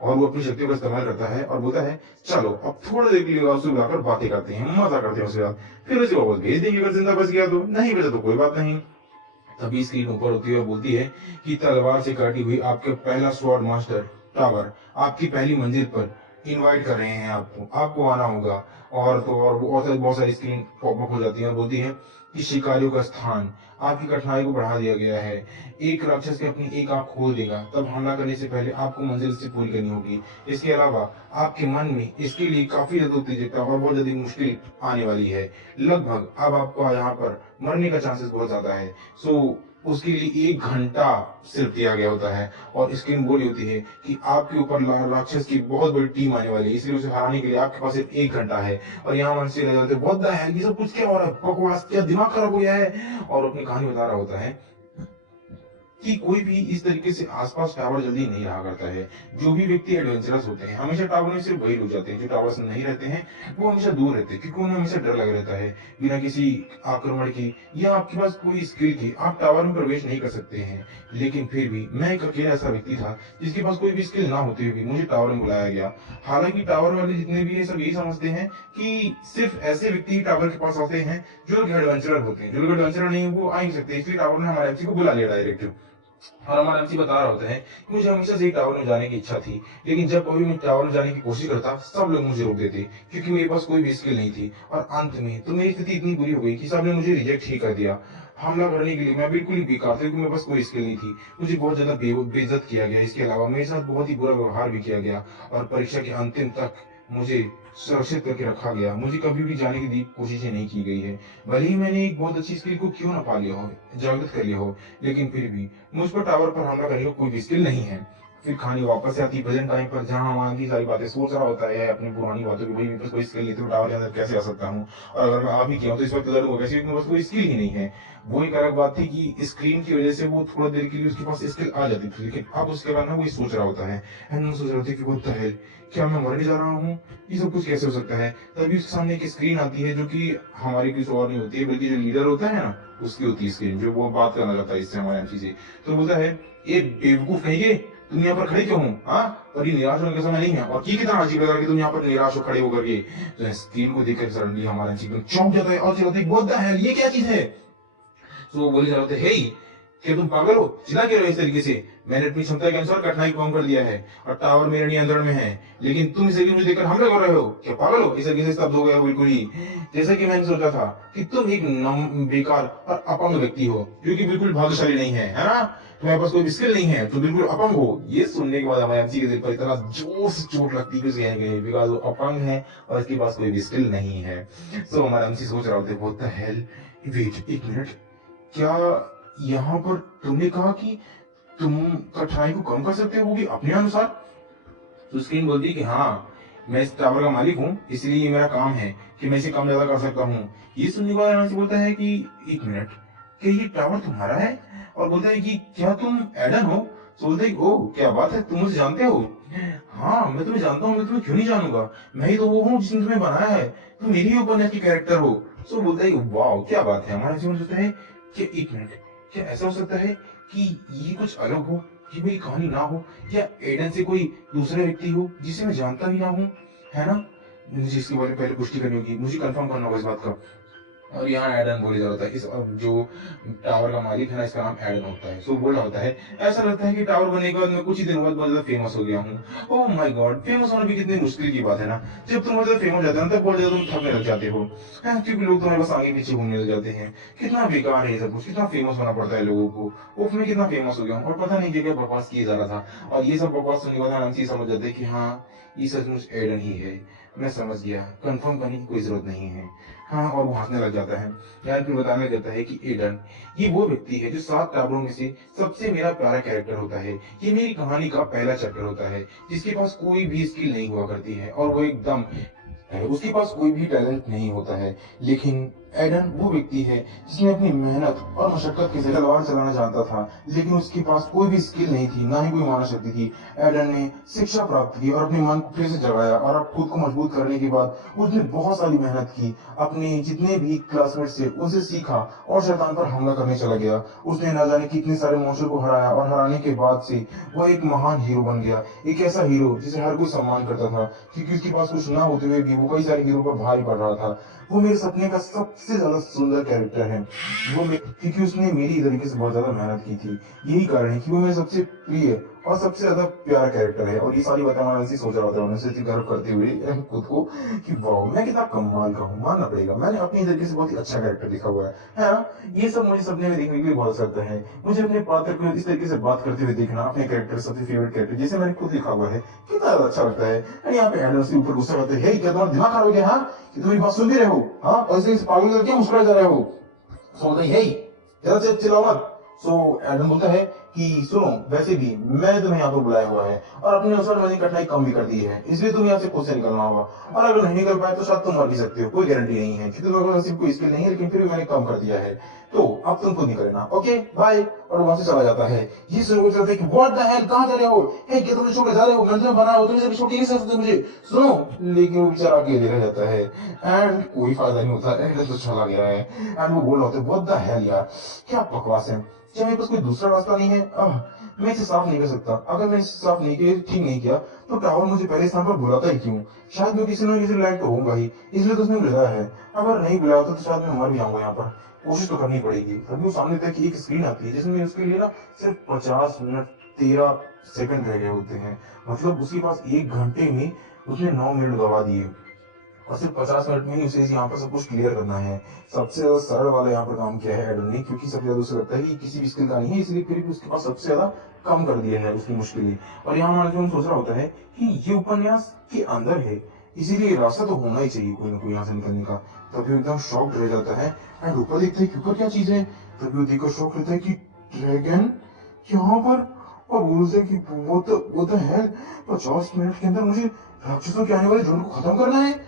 और वो अपनी शक्तियों का इस्तेमाल करता है और बोलता है चलो अब थोड़ी देर के लिए उसे बुलाकर बातें करते हैं, मजा करते हैं उसके साथ, फिर उसे वापस भेज देंगे अगर जिंदा बच गया तो, नहीं बचा तो कोई बात नहीं। तभी स्क्रीन ऊपर होती है और बोलती है कि तलवार से काटी हुई आपके पहला स्वॉर्ड मास्टर टावर आपकी पहली मंजिल पर इनवाइट कर रहे हैं आपको, आपको आना होगा। और तो और बहुत सारी स्क्रीन पॉपअप हो जाती है और बोलती है कि शिकारियों का स्थान आपकी कठिनाई को बढ़ा दिया गया है। एक राक्षस के अपनी एक आंख खोल देगा, तब हमला करने से पहले आपको मंजिल से पूरी करनी होगी। इसके अलावा आपके मन में इसके लिए काफी ज्यादा उत्तेजकता और बहुत ज्यादा मुश्किल आने वाली है। लगभग अब आपको यहाँ पर मरने का चांसेस बहुत ज्यादा है। सो उसके लिए 1 घंटा सिर्फ दिया गया होता है और स्क्रीन बोली होती है कि आपके ऊपर राक्षस की बहुत बड़ी टीम आने वाली है, इसलिए उसे हराने के लिए आपके पास सिर्फ 1 घंटा है। और यहाँ मन से लग जाते हैं बहुत है, ये सब कुछ क्या हो रहा है, बकवास, क्या दिमाग खराब हो गया है। और अपनी कहानी बता रहा होता है कि कोई भी इस तरीके से आसपास टावर जल्दी नहीं रहा करता है। जो भी व्यक्ति एडवेंचरस होते हैं हमेशा टावर में सिर्फ वही लोग जाते हैं, जो टावर्स में नहीं रहते हैं वो हमेशा दूर रहते हैं, क्योंकि उन्हें हमेशा डर लग रहता है बिना किसी आक्रमण की या आपके पास कोई स्किल की आप टावर में प्रवेश नहीं कर सकते हैं। लेकिन फिर भी मैं एक अकेला ऐसा व्यक्ति था जिसके पास कोई भी स्किल ना होते हुए भी मुझे टावर में बुलाया गया। हालांकि टावर वाले जितने भी है सब यही समझते हैं कि सिर्फ ऐसे व्यक्ति ही टावर के पास आते हैं जो लोग एडवेंचरर होते हैं, जो लोग एडवेंचरर नहीं वो आ नहीं सकते, इसलिए टावर ने हमारे एमसी को बुला लिया डायरेक्ट। और हमारा एमसी बता रहा होता है कि मुझे हमेशा से टावर में जाने की इच्छा थी, लेकिन जब कभी मैं टावर में जाने की कोशिश करता सब लोग मुझे रोक देते क्योंकि मेरे पास कोई भी स्किल नहीं थी। और अंत में तो मेरी स्थिति इतनी बुरी हो गई कि सबने मुझे रिजेक्ट ही कर दिया। हमला करने के लिए मैं बिल्कुल ही बेकार था क्योंकि मेरे पास कोई स्किल नहीं थी। मुझे बहुत ज्यादा बेइज्जत किया गया, इसके अलावा मेरे साथ बहुत ही बुरा व्यवहार भी किया गया और परीक्षा के अंतिम तक मुझे सुरक्षित करके रखा गया। मुझे कभी भी जाने की कोशिशें नहीं की गई है, भले ही मैंने एक बहुत अच्छी स्किल को क्यों ना पा लिया हो, जागृत कर लिया हो, लेकिन फिर भी मुझ पर टावर पर हमला करने का कोई भी स्किल नहीं है। फिर कहानी वापस से आती प्रेजेंट टाइम पर, जहां हमारा की सारी बातें सोच रहा होता है अपनी पुरानी बातों की, भाई मेरे पास कोई स्किल नहीं तो टावर के अंदर कैसे आ सकता हूँ, और अगर मैं आ भी गया हूँ तो इस वक्त लड़ूंगा कैसे, मेरे पास कोई स्किल ही नहीं है। वो एक अलग बात थी कि स्क्रीन की वजह से वो थोड़ा देर के लिए उसके पास स्किल आ जाती थी, लेकिन अब उसके बाद ना वो सोच रहा होता है, एंड वो सोच रहा था कि वो है क्या मैं मरने जा रहा हूँ, ये सब कुछ कैसे हो सकता है। तभी उसके सामने एक स्क्रीन आती है जो कि हमारी किसी और नहीं होती है, बल्कि जो लीडर होता है ना उसकी होती है स्क्रीन, जो वो बात करना चाहता है इससे हमारे एमसी से। तो बोलता है ये बेवकूफ कहिए, तुम यहाँ पर खड़े क्यों हो, हाँ, और ये निराश होने का समय नहीं है, और की कितना अजीब लगा कि तुम यहाँ पर निराश हो खड़े होकर के। तो स्क्रीन को देखकर सडनली हमारा एमसी चौंक जाता है और चिल्लाता है व्हाट द हेल, ये क्या चीज है। तो वो बोले जा रहे थे हे क्या तुम पागल हो, चिल्ला क्यों रहे इस तरीके से, मैंने अपनी क्षमता के अनुसार कठिनाई को कम कर दिया है और टावर मेरे नियंत्रण में है, लेकिन तुम इसे मुझे देखकर हमला कर रहे हो, क्या पागल हो। इस तरीके से स्तब्ध हो गया बिल्कुल ही, जैसा कि मैंने सोचा था कि तुम एक बेकार और अपंग व्यक्ति हो जो कि बिल्कुल भाग्यशाली नहीं है ना, तुम्हारे पास कोई स्किल नहीं है, तुम बिल्कुल अपंग हो। ये सुनने के बाद हमारे एमसी के दिल पर इतना जोर से चोट लगती है उसे गए बिकॉज वो अपंग है और इसके पास कोई भी स्किल नहीं है। सो हमारा एमसी सोच रहा होता है व्हाट द हेल, वेट एक मिनट, क्या यहाँ पर तुमने कहा कि तुम कठिनाई को कम कर सकते हो वो भी अपने अनुसार। तो स्क्रीन बोलती है कि हाँ मैं इस टावर का मालिक हूँ, इसलिए ये मेरा काम है कि मैं इसे कम ज्यादा कर सकता हूँ। ये सुनने के बाद आराम से बोलता है कि एक मिनट, क्या ये टावर तुम्हारा है, और बोलता है कि क्या तुम एडन हो। तो बोलता है ओह क्या बात है, तुम मुझे जानते हो। हाँ मैं तुम्हें जानता हूँ, मैं तुम्हें क्यों नहीं जानूंगा, मैं ही तो वो हूँ जिसने तुम्हें बनाया है, तुम मेरी ही उपन्यास की कैरेक्टर हो। सो बोलता है वाह क्या बात है। हमारा जीवन सोचता है कि एक मिनट, क्या ऐसा हो सकता है कि ये कुछ अलग हो, ये मेरी कहानी ना हो, या एडन से कोई दूसरा व्यक्ति हो जिसे मैं जानता भी ना हूँ, है ना। मुझे इसके बारे में पहले पुष्टि करनी होगी, मुझे कंफर्म करना होगा इस बात का। और यहाँ एडन बोले जा रहा है, इस जो टावर का मालिक है ना इसका नाम एडन होता है। सो बोल रहा होता है ऐसा लगता है कि टावर बनने के बाद मैं कुछ ही दिनों बाद बहुत ज्यादा फेमस हो गया हूँ। ओह माय गॉड, फेमस होना भी कितनी मुश्किल की बात है ना। जब तुम बहुत ज्यादा फेमस हो जाते हो ना तब बहुत ज्यादा तुम थकने लग जाते हो, हाँ, क्योंकि लोग तुम्हारे पास आगे पीछे घूमने लग जाते हैं। कितना बेकार है ये सब कुछ, कितना फेमस होना पड़ता है लोगों को। उफ मैं कितना फेमस हो गया हूँ और पता नहीं क्या बकवास किया जा रहा था। और ये सब बकवास सुनने के बाद आराम से समझ जाते कि हाँ ये सचमुच एडन ही है। मैं समझ गया, कंफर्म करने की कोई जरूरत नहीं है। हाँ, और वो हंसने लग जाता है। यार फिर बताने लग जाता है कि एडन ये वो व्यक्ति है जो 7 टावरों में से सबसे मेरा प्यारा कैरेक्टर होता है। ये मेरी कहानी का पहला चैप्टर होता है, जिसके पास कोई भी स्किल नहीं हुआ करती है और वो एकदम उसके पास कोई भी टैलेंट नहीं होता है, लेकिन एडन वो व्यक्ति है जिसने अपनी मेहनत और मशक्कत के जरिए तलवार चलाना जानता था, लेकिन उसके पास कोई भी स्किल नहीं थी, ना ही कोई मानव शक्ति थी। एडन ने शिक्षा प्राप्त की और अपने मन को फिर से जगाया, और अब खुद को मजबूत करने के बाद उसने बहुत सारी मेहनत की, अपने जितने भी क्लासमेट थे उनसे सीखा और शैतान पर हमला करने चला गया। उसने ना जाने कितने सारे मॉन्स्टर को हराया, और हराने के बाद से वो एक महान हीरो बन गया। एक ऐसा हीरो जिसे हर कोई सम्मान करता था, क्योंकि उसके पास कुछ ना होते हुए भी वो कई सारे हीरो पर भारी पड़ रहा था। वो मेरे सपने का सबसे ज्यादा सुंदर कैरेक्टर है। क्योंकि उसने मेरी तरीके से बहुत ज्यादा मेहनत की थी। यही कारण है कि वो मेरे सबसे प्रिय और सबसे ज्यादा प्यारा कैरेक्टर है। और ये सारी बातें मैं ऐसे ही सोच रहा था, उनसे गर्व करते हुए खुद को कि वाह, मैं कितना कमाल का हूँ, मानना पड़ेगा, मैंने अपनी तरीके से बहुत ही अच्छा कैरेक्टर लिखा हुआ है ना। ये सब मुझे सपने में देखने के लिए बहुत अच्छा लगता है। मुझे अपने पात्र को इस तरीके से बात करते हुए देखना, अपने कैरेक्टर सबसे फेवरेट कैरेक्टर जैसे मैंने खुद लिखा हुआ है, कितना ज्यादा अच्छा लगता है। एंड यहाँ पे एडम से ऊपर गुस्सा करते हैं, क्या तुम्हारा दिमाग खराब हो गया? हाँ, कि तुम मेरी बात सुन भी रहे हो? हाँ, और इसे पागल करके मुस्कुरा जा रहे हो? सो बोलता है, जरा से चिल्लाओ मत। सो एडम बोलता है कि सुनो, वैसे भी मैंने तुम्हें यहाँ पर बुलाया हुआ है और अपने अनुसार मैंने कठिनाई कम भी कर दी है, इसलिए तुम्हें यहाँ से खुद से निकलना होगा। और अगर नहीं निकल पाए तो शायद तुम मर भी सकते हो, कोई गारंटी नहीं है कि तुम्हारे नसीब कोई स्किल नहीं है, लेकिन फिर भी मैंने कम कर दिया है, तो अब तुम खुद निकलना, ओके बाय। और वहां से चला जाता है। ये शुरू करते हैं कि व्हाट द हेल, कहां जा रहे हो? हे, क्या तुम छोड़ जा रहे हो? घर में बना हो, तुम इसे छोड़ नहीं सकते मुझे, सुनो। लेकिन वो बेचारा अकेले रह जाता है, एंड कोई फायदा नहीं होता है, तो चला गया है। एंड वो बोल रहा होता है, व्हाट द हेल यार, क्या बकवास है, क्या मेरे पास कोई दूसरा रास्ता नहीं है? मैं इसे साफ नहीं कर सकता। अगर मैं इसे साफ नहीं किया, ठीक नहीं किया, तो टावर मुझे पहले स्थान पर बुलाता ही क्यों? शायद मैं किसी न किसी लायक तो होऊंगा ही, इसलिए तो उसने बुलाया है। अगर नहीं बुलाया होता तो शायद मैं मर भी जाऊंगा यहाँ पर। कोशिश तो करनी पड़ेगी। तभी वो सामने तक एक स्क्रीन आती है जिसमें उसके लिए ना सिर्फ 50 मिनट 13 सेकंड रह गए होते हैं। मतलब उसके पास 1 घंटे में उसने 9 मिनट गवा दिए, और सिर्फ 50 मिनट में ही उसे यहाँ पर सब कुछ क्लियर करना है। सबसे ज्यादा सरल वाला यहाँ पर काम किया है एडम ने, क्योंकि सबसे ज्यादा उसे लगता है कि किसी भी स्किल का नहीं है, इसलिए फिर भी उसके पास सबसे ज्यादा कम कर दिया है उसकी मुश्किलें। और यहाँ हमारा जो सोच रहा होता है कि ये उपन्यास के अंदर है, इसीलिए रास्ता तो होना ही चाहिए कोई ना कोई यहाँ से निकलने का। तभी वो एकदम शॉक्ड रह जाता है, एंड ऊपर देखते हैं कि ऊपर क्या चीज है। तभी वो देखकर शॉक रहता है कि ड्रैगन यहाँ पर। और बोलते हैं कि वो तो है, 50 मिनट के अंदर मुझे राक्षसों के आने वाले झुंड को खत्म करना है।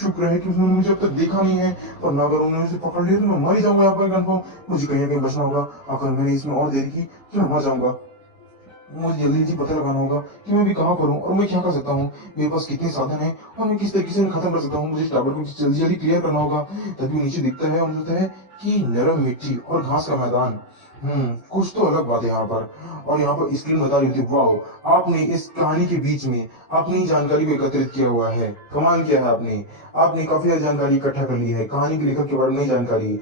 शुक्र है कि उन्होंने मुझे अब तक देखा नहीं है, और ना अगर उन्होंने मुझे पकड़ लिया तो मैं मर ही जाऊंगा यहाँ पर कंफर्म। मुझे कहीं ना कहीं बचना होगा। अगर मैंने इसमें और देरी की तो मैं मर जाऊंगा। मुझे जल्दी जल्दी पता लगाना होगा कि मैं भी कहाँ पर हूँ और मैं क्या कर सकता हूँ, मेरे पास कितने साधन है और मैं किस तरीके से इन्हें खत्म कर सकता हूँ। मुझे टावर को जल्दी जल्दी क्लियर करना होगा। तभी नीचे दिखता है और मिलता है कि नरम मिट्टी और घास का मैदान। कुछ तो अलग बात है यहाँ पर। और यहाँ पर स्क्रीन बता रही थी, वाह, आपने इस कहानी के बीच में अपनी जानकारी को एकत्रित किया हुआ है, कमाल किया है आपने। आपने काफी ज्यादा जानकारी इकट्ठा कर ली है, कहानी के लेखक के बारे में नई जानकारी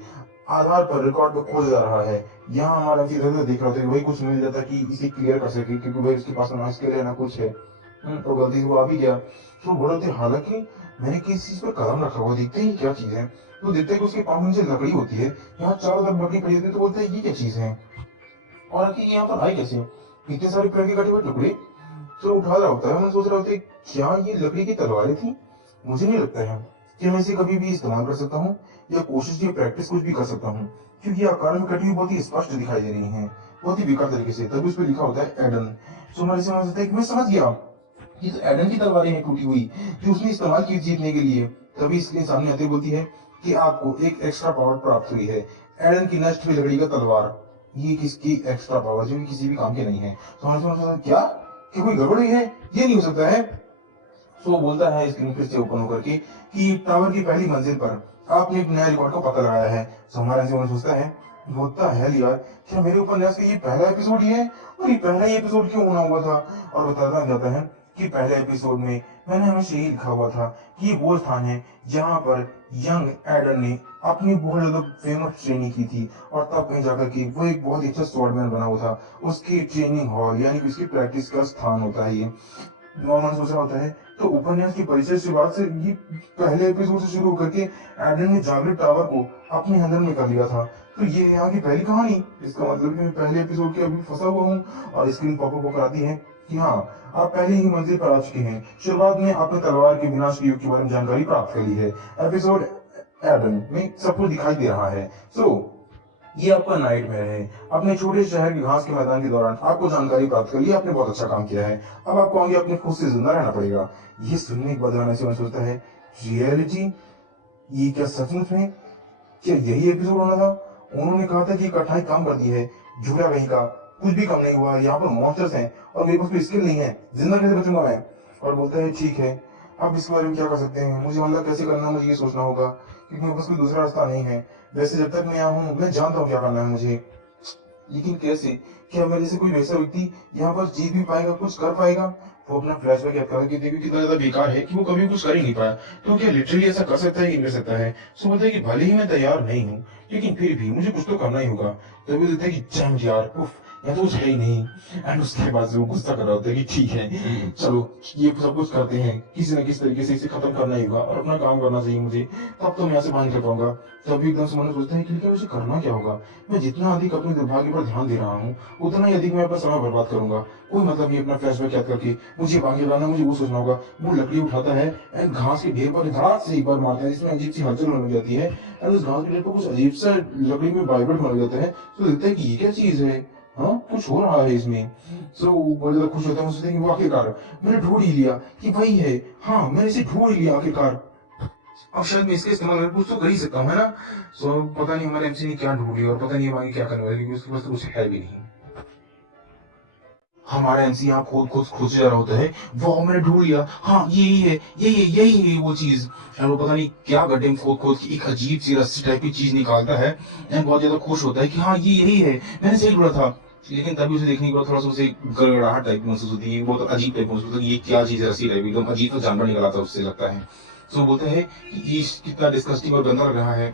आधार पर रिकॉर्ड को खोजा जा रहा है। यहाँ हमारा चीज देख रहा था कि वही कुछ मिल जाता कि इसे क्लियर कर सके, क्योंकि भाई उसके पास ना स्किल है ना कुछ है। तो गलती से वो आ भी गया। तो बोलते थे, हालांकि मैंने किस चीज पर कदम रखा हुआ, देखते ही क्या चीज है। तो देखते हैं कि उसके पास में नीचे लकड़ी होती है, यहाँ चारों तरफ लकड़ी पड़ी होती है। तो बोलते हैं ये क्या चीज है, और आखिर यहाँ पर आई कैसे? इतने सारे पेड़ के कटे हुए टुकड़े। तो उठा रहा होता है, मैं सोच रहा होता है क्या ये लकड़ी की तलवारें थी? मुझे नहीं लगता है कि मैं इसे कभी भी इस्तेमाल कर सकता हूँ, या कोशिश की प्रैक्टिस कुछ भी कर सकता हूँ, क्योंकि आकार में कटी हुई बहुत ही स्पष्ट दिखाई दे रही है, बहुत ही बेकार तरीके से। तभी उस पर लिखा होता है एडन। सो हमारे समझ आता है कि मैं समझ गया, ये तो एडन की तलवारें हैं टूटी हुई, जो उसने इस्तेमाल की जीतने के लिए। तभी स्क्रीन सामने आते बोलती है कि आपको एक एक्स्ट्रा पावर प्राप्त हुई है, एडन की नष्ट हुई लकड़ी का तलवार। ये किसकी एक्स्ट्रा पावर, जो कि किसी भी काम की नहीं है। तो हमारे समझ आता है, क्या कि कोई गड़बड़ हुई है, ये नहीं हो सकता है। सो वो बोलता है स्क्रीन फिर से ओपन होकर के कि टावर की पहली मंजिल पर आपने एक नया रिकॉर्ड का पता लगाया है। सो हमारा जीवन सोचता है, होता है यार, क्या मेरे उपन्यास का ये पहला एपिसोड ही है? और ये पहला ही एपिसोड क्यों होना हुआ था? और बताया जाता है कि पहले एपिसोड में मैंने हमेशा यही लिखा हुआ था कि ये वो स्थान है जहाँ पर यंग एडन ने अपनी बहुत ज्यादा फेमस ट्रेनिंग की थी, और तब कहीं जाकर के वो एक बहुत ही अच्छा स्वॉर्डमैन बना हुआ था। उसकी ट्रेनिंग हॉल यानी कि उसकी प्रैक्टिस का स्थान होता है ये। नॉर्मल सोचा होता है। तो उपन्यास की परिचय शुरुआत से ये पहले एपिसोड से शुरू होकर के एडन ने जागृत टावर को अपने अंदर में कर लिया था। तो ये है यहाँ की पहली कहानी। इसका मतलब कि मैं पहले एपिसोड के अभी फंसा हुआ हूँ, और स्क्रीन पॉपअप होकर आती है कि हाँ, आप पहले ही मंजिल पर आ चुके हैं। शुरुआत में आपने तलवार के विनाश के युग के बारे में जानकारी प्राप्त कर ली है। एपिसोड एडन में सब कुछ दिखाई दे रहा है। ये आपका नाइटमेयर है। अपने छोटे शहर के घास के मैदान के दौरान आपको जानकारी प्राप्त कर ली, आपने बहुत अच्छा काम किया है। अब आपको आगे अपने खुद से जिंदा रहना पड़ेगा। ये सुनने के बाद सोचता है, रियलिटी, ये क्या सचमुच में क्या यही एपिसोड होना था? उन्होंने कहा था कि एक कठिनाई काम कर दी है। झूठा कहीं का, कुछ भी कम नहीं हुआ। यहाँ पर मॉन्स्टर्स हैं और मेरे पास कोई स्किल नहीं है, जिंदा कैसे बचूंगा मैं? और बोलता है ठीक है, आप इसके बारे में क्या कर सकते हैं? मुझे मतलब कैसे करना है, मुझे ये सोचना होगा, क्योंकि मेरे पास कोई दूसरा रास्ता नहीं है। वैसे जब तक मैं यहाँ हूँ मैं जानता हूँ क्या करना है मुझे, लेकिन कैसे? क्या मेरे से कोई वैसा व्यक्ति यहाँ पर जीत भी पाएगा, कुछ कर पाएगा? वो अपना फ्लैशबैक याद करके देखो कितना ज्यादा बेकार है कि वो कभी कुछ कर ही नहीं पाया। तो क्या लिटरली ऐसा कर सकता है कि नहीं कर सकता है? सो बोलता है कि भले ही मैं तैयार नहीं हूँ, लेकिन फिर भी मुझे कुछ तो करना ही होगा। तो वो देता है कि जैम यार, उफ, यहाँ तो कुछ है ही नहीं। एंड उसके बाद से वो गुस्सा कर रहा होता है कि ठीक है चलो, ये सब कुछ करते हैं, किसी न किसी तरीके से इसे खत्म करना ही होगा और अपना काम करना चाहिए मुझे, तब तो मैं यहाँ से बाहर निकल पाऊंगा। तभी एकदम से मन सोचता है कि लेकिन मुझे करना क्या होगा? मैं जितना अधिक अपने दुर्भाग्य पर ध्यान दे रहा हूँ, उतना ही अधिक मैं अपना समय बर्बाद करूंगा। कोई मतलब नहीं अपना फ्लैशबैक याद करके, मुझे आगे बढ़ाना, मुझे वो सोचना होगा। वो लकड़ी उठाता है एंड घास के ढेर पर धड़ाक से एक बार मारता है, जिसमें अजीब सी हलचल होने लग जाती है। एंड उस घास के ढेर पर कुछ अजीब सा लकड़ी में वाइब्रेट होने लग जाता है। तो देखता है कि ये क्या चीज है, हाँ कुछ हो रहा है इसमें। सो वो बहुत ज्यादा खुश होता है, वो सोचते हैं कि वो आखिरकार मैंने ढूंढ ही लिया कि वही है, हाँ मैंने इसे ढूंढ ही लिया आखिरकार। अब शायद मैं इसका इस्तेमाल करके कुछ तो कर ही सकता हूँ, है ना? सो पता नहीं हमारे एमसी ने क्या ढूंढ लिया और पता नहीं हम आगे क्या करने वाले, क्योंकि उसके पास तो कुछ है भी नहीं। हमारा एमसी यहाँ खोद खोद खोद जा रहा होता है, वो मैंने ढूंढ लिया, हाँ यही है, यही है वो चीज। और वो पता नहीं क्या गड्ढे में खोद खोद के एक अजीब सी रस्सी टाइप की चीज निकालता है एंड बहुत ज्यादा खुश होता है कि हाँ ये यही है, मैंने सही ढूंढा था। लेकिन तभी उसे देखने के बाद थोड़ा सा उसे गड़गड़ाहट टाइप की महसूस होती है, बहुत अजीब टाइप महसूस होता है कि ये क्या चीज है, रस्सी टाइप एकदम अजीब सा जानवर निकला था उससे लगता है। सो बोलते हैं कि ये कितना डिस्कस्टिंग और गंदा लग रहा है।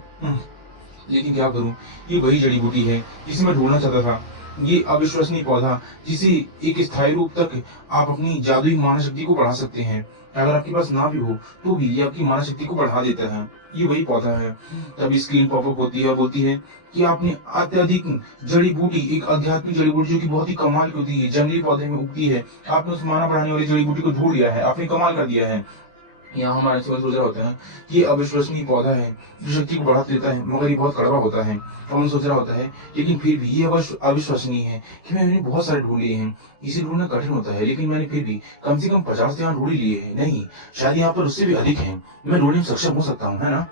लेकिन क्या करूं, ये वही जड़ी बूटी है जिसे मैं ढूंढना चाहता था। ये अविश्वसनीय पौधा जिसे एक स्थायी रूप तक आप अपनी जादुई मानव शक्ति को बढ़ा सकते हैं। अगर आपके पास ना भी हो तो भी ये आपकी मानव शक्ति को बढ़ा देता है। ये वही पौधा है। तभी स्क्रीन पॉपअप होती है और बोलती है कि आपने अत्यधिक जड़ी बूटी, एक आध्यात्मिक जड़ी बूटी जो कि बहुत ही कमाल की होती है, जंगली पौधे में उगती है, आपने उस माना बढ़ाने वाली जड़ी बूटी को ढूंढ लिया है, आपने कमाल कर दिया है। यहाँ हमारे समझ सोच रहा होता है कि ये अविश्वसनीय पौधा है जो शक्ति को बढ़ा देता है, मगर ये बहुत कड़वा होता है। और मन सोच रहा होता है लेकिन फिर भी ये अविश्वसनीय है कि मैंने बहुत सारे ढूंढ लिए हैं। इसे ढूंढना कठिन होता है, लेकिन मैंने फिर भी कम से कम 50 ध्यान ढूंढ ही लिए हैं। नहीं, शायद यहाँ पर उससे भी अधिक है। मैं ढूंढने में सक्षम हो सकता हूँ, है ना?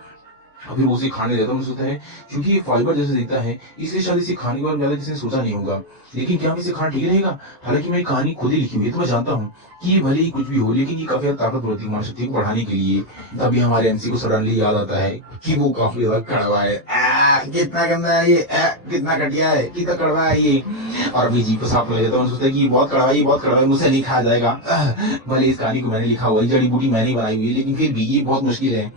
फिर वो उसे खाने देता हूँ, सोचता है क्योंकि ये फाइबर जैसे दिखता है इसलिए शायद इसे खाने के बाद ज्यादा किसी ने सोचा नहीं होगा। लेकिन क्या मैं इसे खाना ठीक रहेगा? हालांकि मेरी कहानी खुद ही लिखी हुई है, तो मैं जानता हूँ कि ये भले ही कुछ भी हो, लेकिन ये काफी ज्यादा ताकतवर होती है मानव शक्ति को बढ़ाने के लिए। तभी हमारे एमसी को सडनली याद आता है कि वो काफी ज्यादा कड़वा है। कितना गंदा है ये, कितना घटिया है, कितना कड़वा है ये। और अभी जी को साफ ले जाता हूँ, सोचता है कि ये बहुत कड़वा है, ये बहुत कड़वा है, मुझसे नहीं खाया जाएगा। भले इस कहानी को मैंने लिखा हुआ है, जड़ी बूटी मैंने ही बनाई हुई है, लेकिन फिर भी ये बहुत मुश्किल है।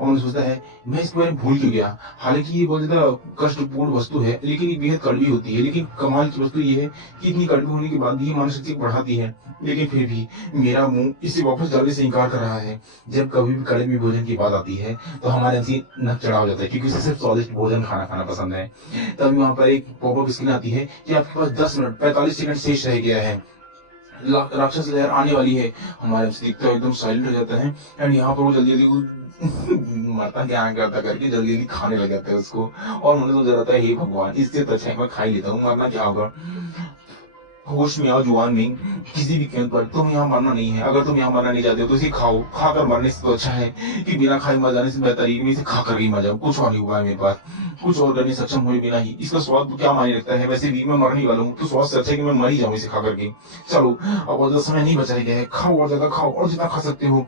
और मैं सोचता है मैं इसके बारे में भूल क्यों गया। हालांकि ये बहुत ज्यादा कष्टपूर्ण वस्तु है, लेकिन ये बेहद कड़वी होती है। लेकिन कमाल की वस्तु ये है कि इतनी कड़वी होने के बाद भी ये मानव शक्ति को बढ़ाती है। लेकिन फिर भी मेरा मुंह इसे वापस जाने से इनकार कर रहा है। जब कभी भी कड़वी भोजन की बात आती है तो हमारे अंसी नक चढ़ा हो जाता है, क्योंकि उसे सिर्फ स्वादिष्ट भोजन खाना खाना पसंद है। तभी वहां पर एक पॉपअप स्क्रीन आती है कि आपके पास 10 मिनट 45 सेकंड शेष रह गया है, राक्षस लहर आने वाली है। हमारे MC दिखता है एकदम साइलेंट हो जाता है एंड यहाँ पर वो जल्दी जल्दी मरता क्या करता करके जल्दी जल्दी खाने लग जाता है उसको। और मुझे तो जरूरत है, हे भगवान, इससे तो अच्छा है मैं खा ही लेता हूँ, मरना क्या होगा। होश में आओ जुआन में, किसी भी कीमत पर तुम यहाँ मरना नहीं है। अगर तुम यहाँ मरना नहीं चाहते हो तो इसे खाओ, खाकर मरने से तो अच्छा है कि बिना खाए मर जाने से बेहतरीन में इसे खाकर ही मर जाओ। कुछ और नहीं हुआ है मेरे पास, कुछ और करने सक्षम हुए बिना ही इसका स्वाद क्या मायने रखता है। वैसे भी मैं मरने वाला हूँ, तो स्वाद से अच्छा है कि मैं मर ही जाऊँ इसे खा करके। चलो अब और ज्यादा समय नहीं बचा गया है, खाओ और ज्यादा खाओ और जितना खा सकते हो।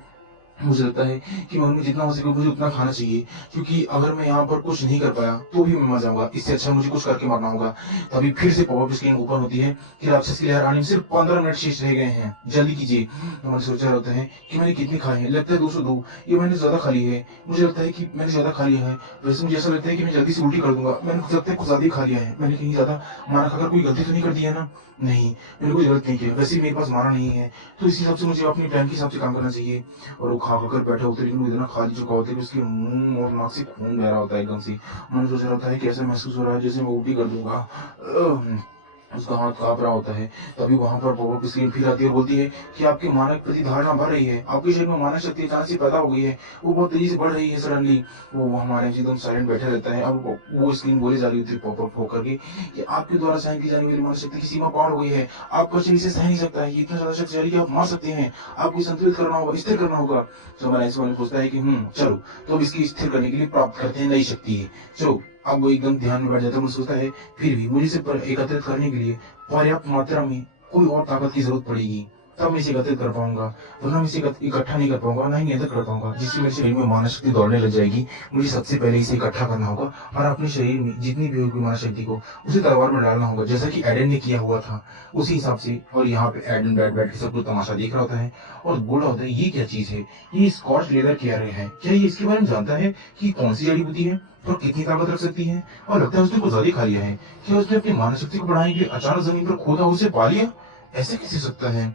मुझे लगता है कि मन में जितना हो सके मुझे उतना खाना चाहिए, क्योंकि अगर मैं यहाँ पर कुछ नहीं कर पाया तो भी मैं मर जाऊंगा। इससे अच्छा मुझे कुछ करके मरना होगा। तभी फिर से पॉपअप स्क्रीन ओपन होती है कि राक्षस की लहर आने में सिर्फ 15 मिनट शेष रह गए हैं, जल्दी कीजिए। मैंने सोचा होता है कि मैंने कितने खाए हैं, लगता है 202। ये मैंने ज्यादा खा ली है, मुझे लगता है कि मैंने ज्यादा खा लिया है। वैसे मुझे ऐसा लगता है कि मैं जल्दी से उल्टी कर दूंगा, मैंने कुछ लगता है कुछ ज्यादा ही खा लिया है। मैंने कहीं ज्यादा माना खाकर कोई गलती तो नहीं कर दी है ना? नहीं, मैंने कोई गलत नहीं किया। वैसे ही मेरे पास माना नहीं है, तो इस हिसाब से मुझे अपने प्लान के हिसाब से काम करना चाहिए। और वो खा खाकर बैठा होता है, लेकिन वो इतना खा चुका होता है कि उसके मुंह और नाक से खून बह रहा होता है एकदम से। मन सोच रहा होता है कैसा महसूस हो रहा है, जैसे मैं उल्टी कर दूंगा। उसका हाथ काँप रहा होता है, तभी वहाँ पर पॉपअप स्क्रीन फिर आती है और बोलती है कि आपकी मानक प्रतिधारणा बढ़ रही है, आपके शरीर में मानक शक्ति अचानक से पैदा हो गई है, वो बहुत तेज़ी से बढ़ रही है सडनली। वो हमारे यहाँ एकदम साइलेंट बैठा रहता है। अब वो स्क्रीन बोली जा रही होती है पॉपअप होकर के कि आपके द्वारा सहन की जाने वाली मानक शक्ति की सीमा पार हो गई है, आपका शरीर इसे सह नहीं सकता है, ये इतना ज़्यादा शक्तिशाली कि आप मार सकते हैं, आपको इसे संतुलित करना होगा, स्थिर करना होगा। तो हमारा ऐसे वाले पूछता है कि चलो, तो अब इसकी स्थिर करने के लिए प्राप्त करते हैं नई शक्ति। चलो, अब वो एकदम ध्यान में बैठ जाता है, वो सोचता है फिर भी मुझे इसे एकत्रित करने के लिए पर्याप्त मात्रा में कोई और ताकत की जरूरत पड़ेगी, तब मैं इसे एकत्रित कर पाऊंगा, वरना मैं इसे इकट्ठा नहीं कर पाऊंगा, ना ही नियंत्रित कर पाऊंगा, जिससे मेरे शरीर में मानव शक्ति दौड़ने लग जाएगी। मुझे सबसे पहले इसे इकट्ठा करना होगा और अपने शरीर में जितनी भी होगी मानव शक्ति को उसे तलवार में डालना होगा, जैसा कि एडन ने किया हुआ था उसी हिसाब से। और यहाँ पे एडन बैठ बैठ के सब कुछ तमाशा देख रहा होता है और बोल रहा होता है, ये क्या चीज है, ये स्कॉच लेदर कह रहे हैं, क्या ये इसके बारे में जानता है कि कौन सी जड़ी बूटी है और कितनी ताकत रख सकती है, और लगता है उसने कुछ ज्यादा खा लिया है, क्या उसने अपनी मानव शक्ति को बढ़ाने के लिए अचानक जमीन पर खोदा उसे पा लिया, ऐसे कैसे हो सकता है।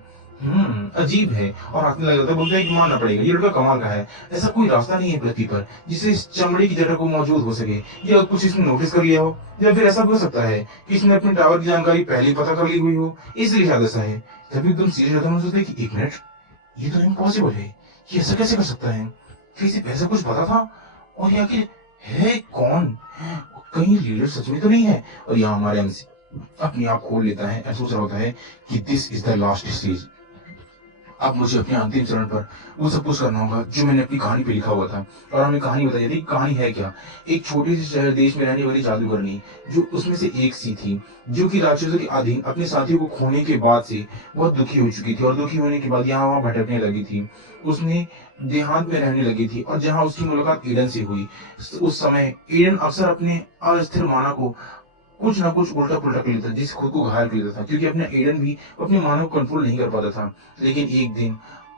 अजीब है। और हाथ में लग जाता है, बोलता है कि मानना पड़ेगा, ये लड़का कमाल का है, ऐसा कोई रास्ता नहीं है पृथ्वी पर जिससे इस चमड़े की जगह को मौजूद हो सके, या कुछ इसने नोटिस कर लिया हो, या फिर ऐसा भी हो सकता है कि इसने अपने टावर की जानकारी पहले ही पता कर ली हुई हो, इसलिए शायद ऐसा है। तभी एकदम सीरियस रहता है, सोचता है कि एक मिनट, ये तो इम्पॉसिबल है, ये ऐसा कैसे कर सकता है, फिर इसे ऐसा कुछ पता था, और ये आखिर है कौन, कहीं लीडर सच में तो नहीं है। और यहाँ हमारे एमसी अपनी आंख खोल लेता है और सोच रहा होता है कि this is the last stage, अब मुझे अपने अंतिम चरण पर वो सब कुछ करना होगा जो मैंने अपनी कहानी पे लिखा हुआ था। और हमें कहानी बताई थी, कहानी है क्या, एक छोटे से शहर देश में रहने वाली जादूगरनी, जो उसमें से एक सी थी, जो कि राक्षसों के अधीन अपने साथियों को खोने के बाद से बहुत दुखी हो चुकी थी, और दुखी होने के बाद यहाँ वहां भटकने लगी थी। उसने देहात में रहने लगी थी, और जहाँ उसकी मुलाकात ईडन से हुई, उस समय ईडन अक्सर अपने अस्थिर माना को कुछ ना कुछ उल्टा पुल्टा कर लेता, जिससे खुद को घायल कर लेता था, क्योंकि अपना एडन भी अपने मानव को कंट्रोल नहीं कर पाता था। लेकिन एक दिन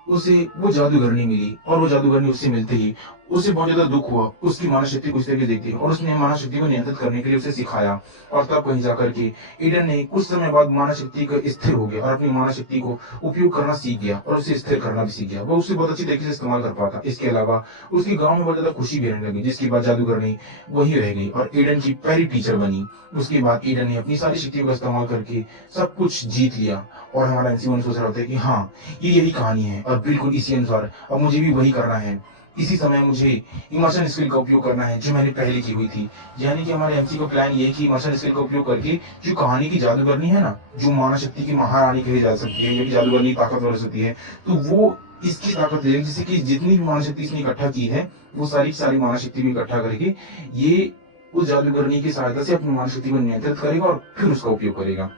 उसे वो जादूगरनी मिली, और वो जादूगरनी उससे मिलते ही उसे बहुत ज्यादा दुख हुआ, उसकी मानव शक्ति को इस तरीके देखती, और उसने मानव शक्ति को नियंत्रित करने के लिए उसे सिखाया। और तब कहीं जाकर के ईडन ने कुछ समय बाद मानव शक्ति का स्थिर हो गया, और अपनी मानव शक्ति को उपयोग करना सीख गया, और उसे स्थिर करना भी सीख गया, वो उसे बहुत अच्छी तरीके से इस्तेमाल कर पाता। इसके अलावा उसके गांव में बहुत ज्यादा खुशी भी रहने लगी, जिसके बाद जादूगरनी वही रह गई और ईडन की पहली टीचर बनी। उसके बाद ईडन ने अपनी सारी शक्तियों का इस्तेमाल करके सब कुछ जीत लिया। और हमारा एमसी सोच रहा होता है कि हाँ, ये यही कहानी है, और बिल्कुल इसी अनुसार अब मुझे भी वही करना है। इसी समय मुझे इमर्शन स्किल का उपयोग करना है जो मैंने पहले की हुई थी। यानी कि हमारे एमसी का प्लान ये है कि इमर्शन स्किल का उपयोग करके जो कहानी की जादूगरनी है ना, जो मानव शक्ति की महारानी कही जा सकती है, या कि जादूगरनी ताकतवर हो सकती है, तो वो इसकी ताकत ले, जैसे कि जितनी भी मानव शक्ति इसने इकट्ठा की है, वो सारी की सारी मानव शक्ति में इकट्ठा करके ये उस जादूगरनी की सहायता से अपनी मानव शक्ति को नियंत्रित करेगा और फिर उसका उपयोग करेगा।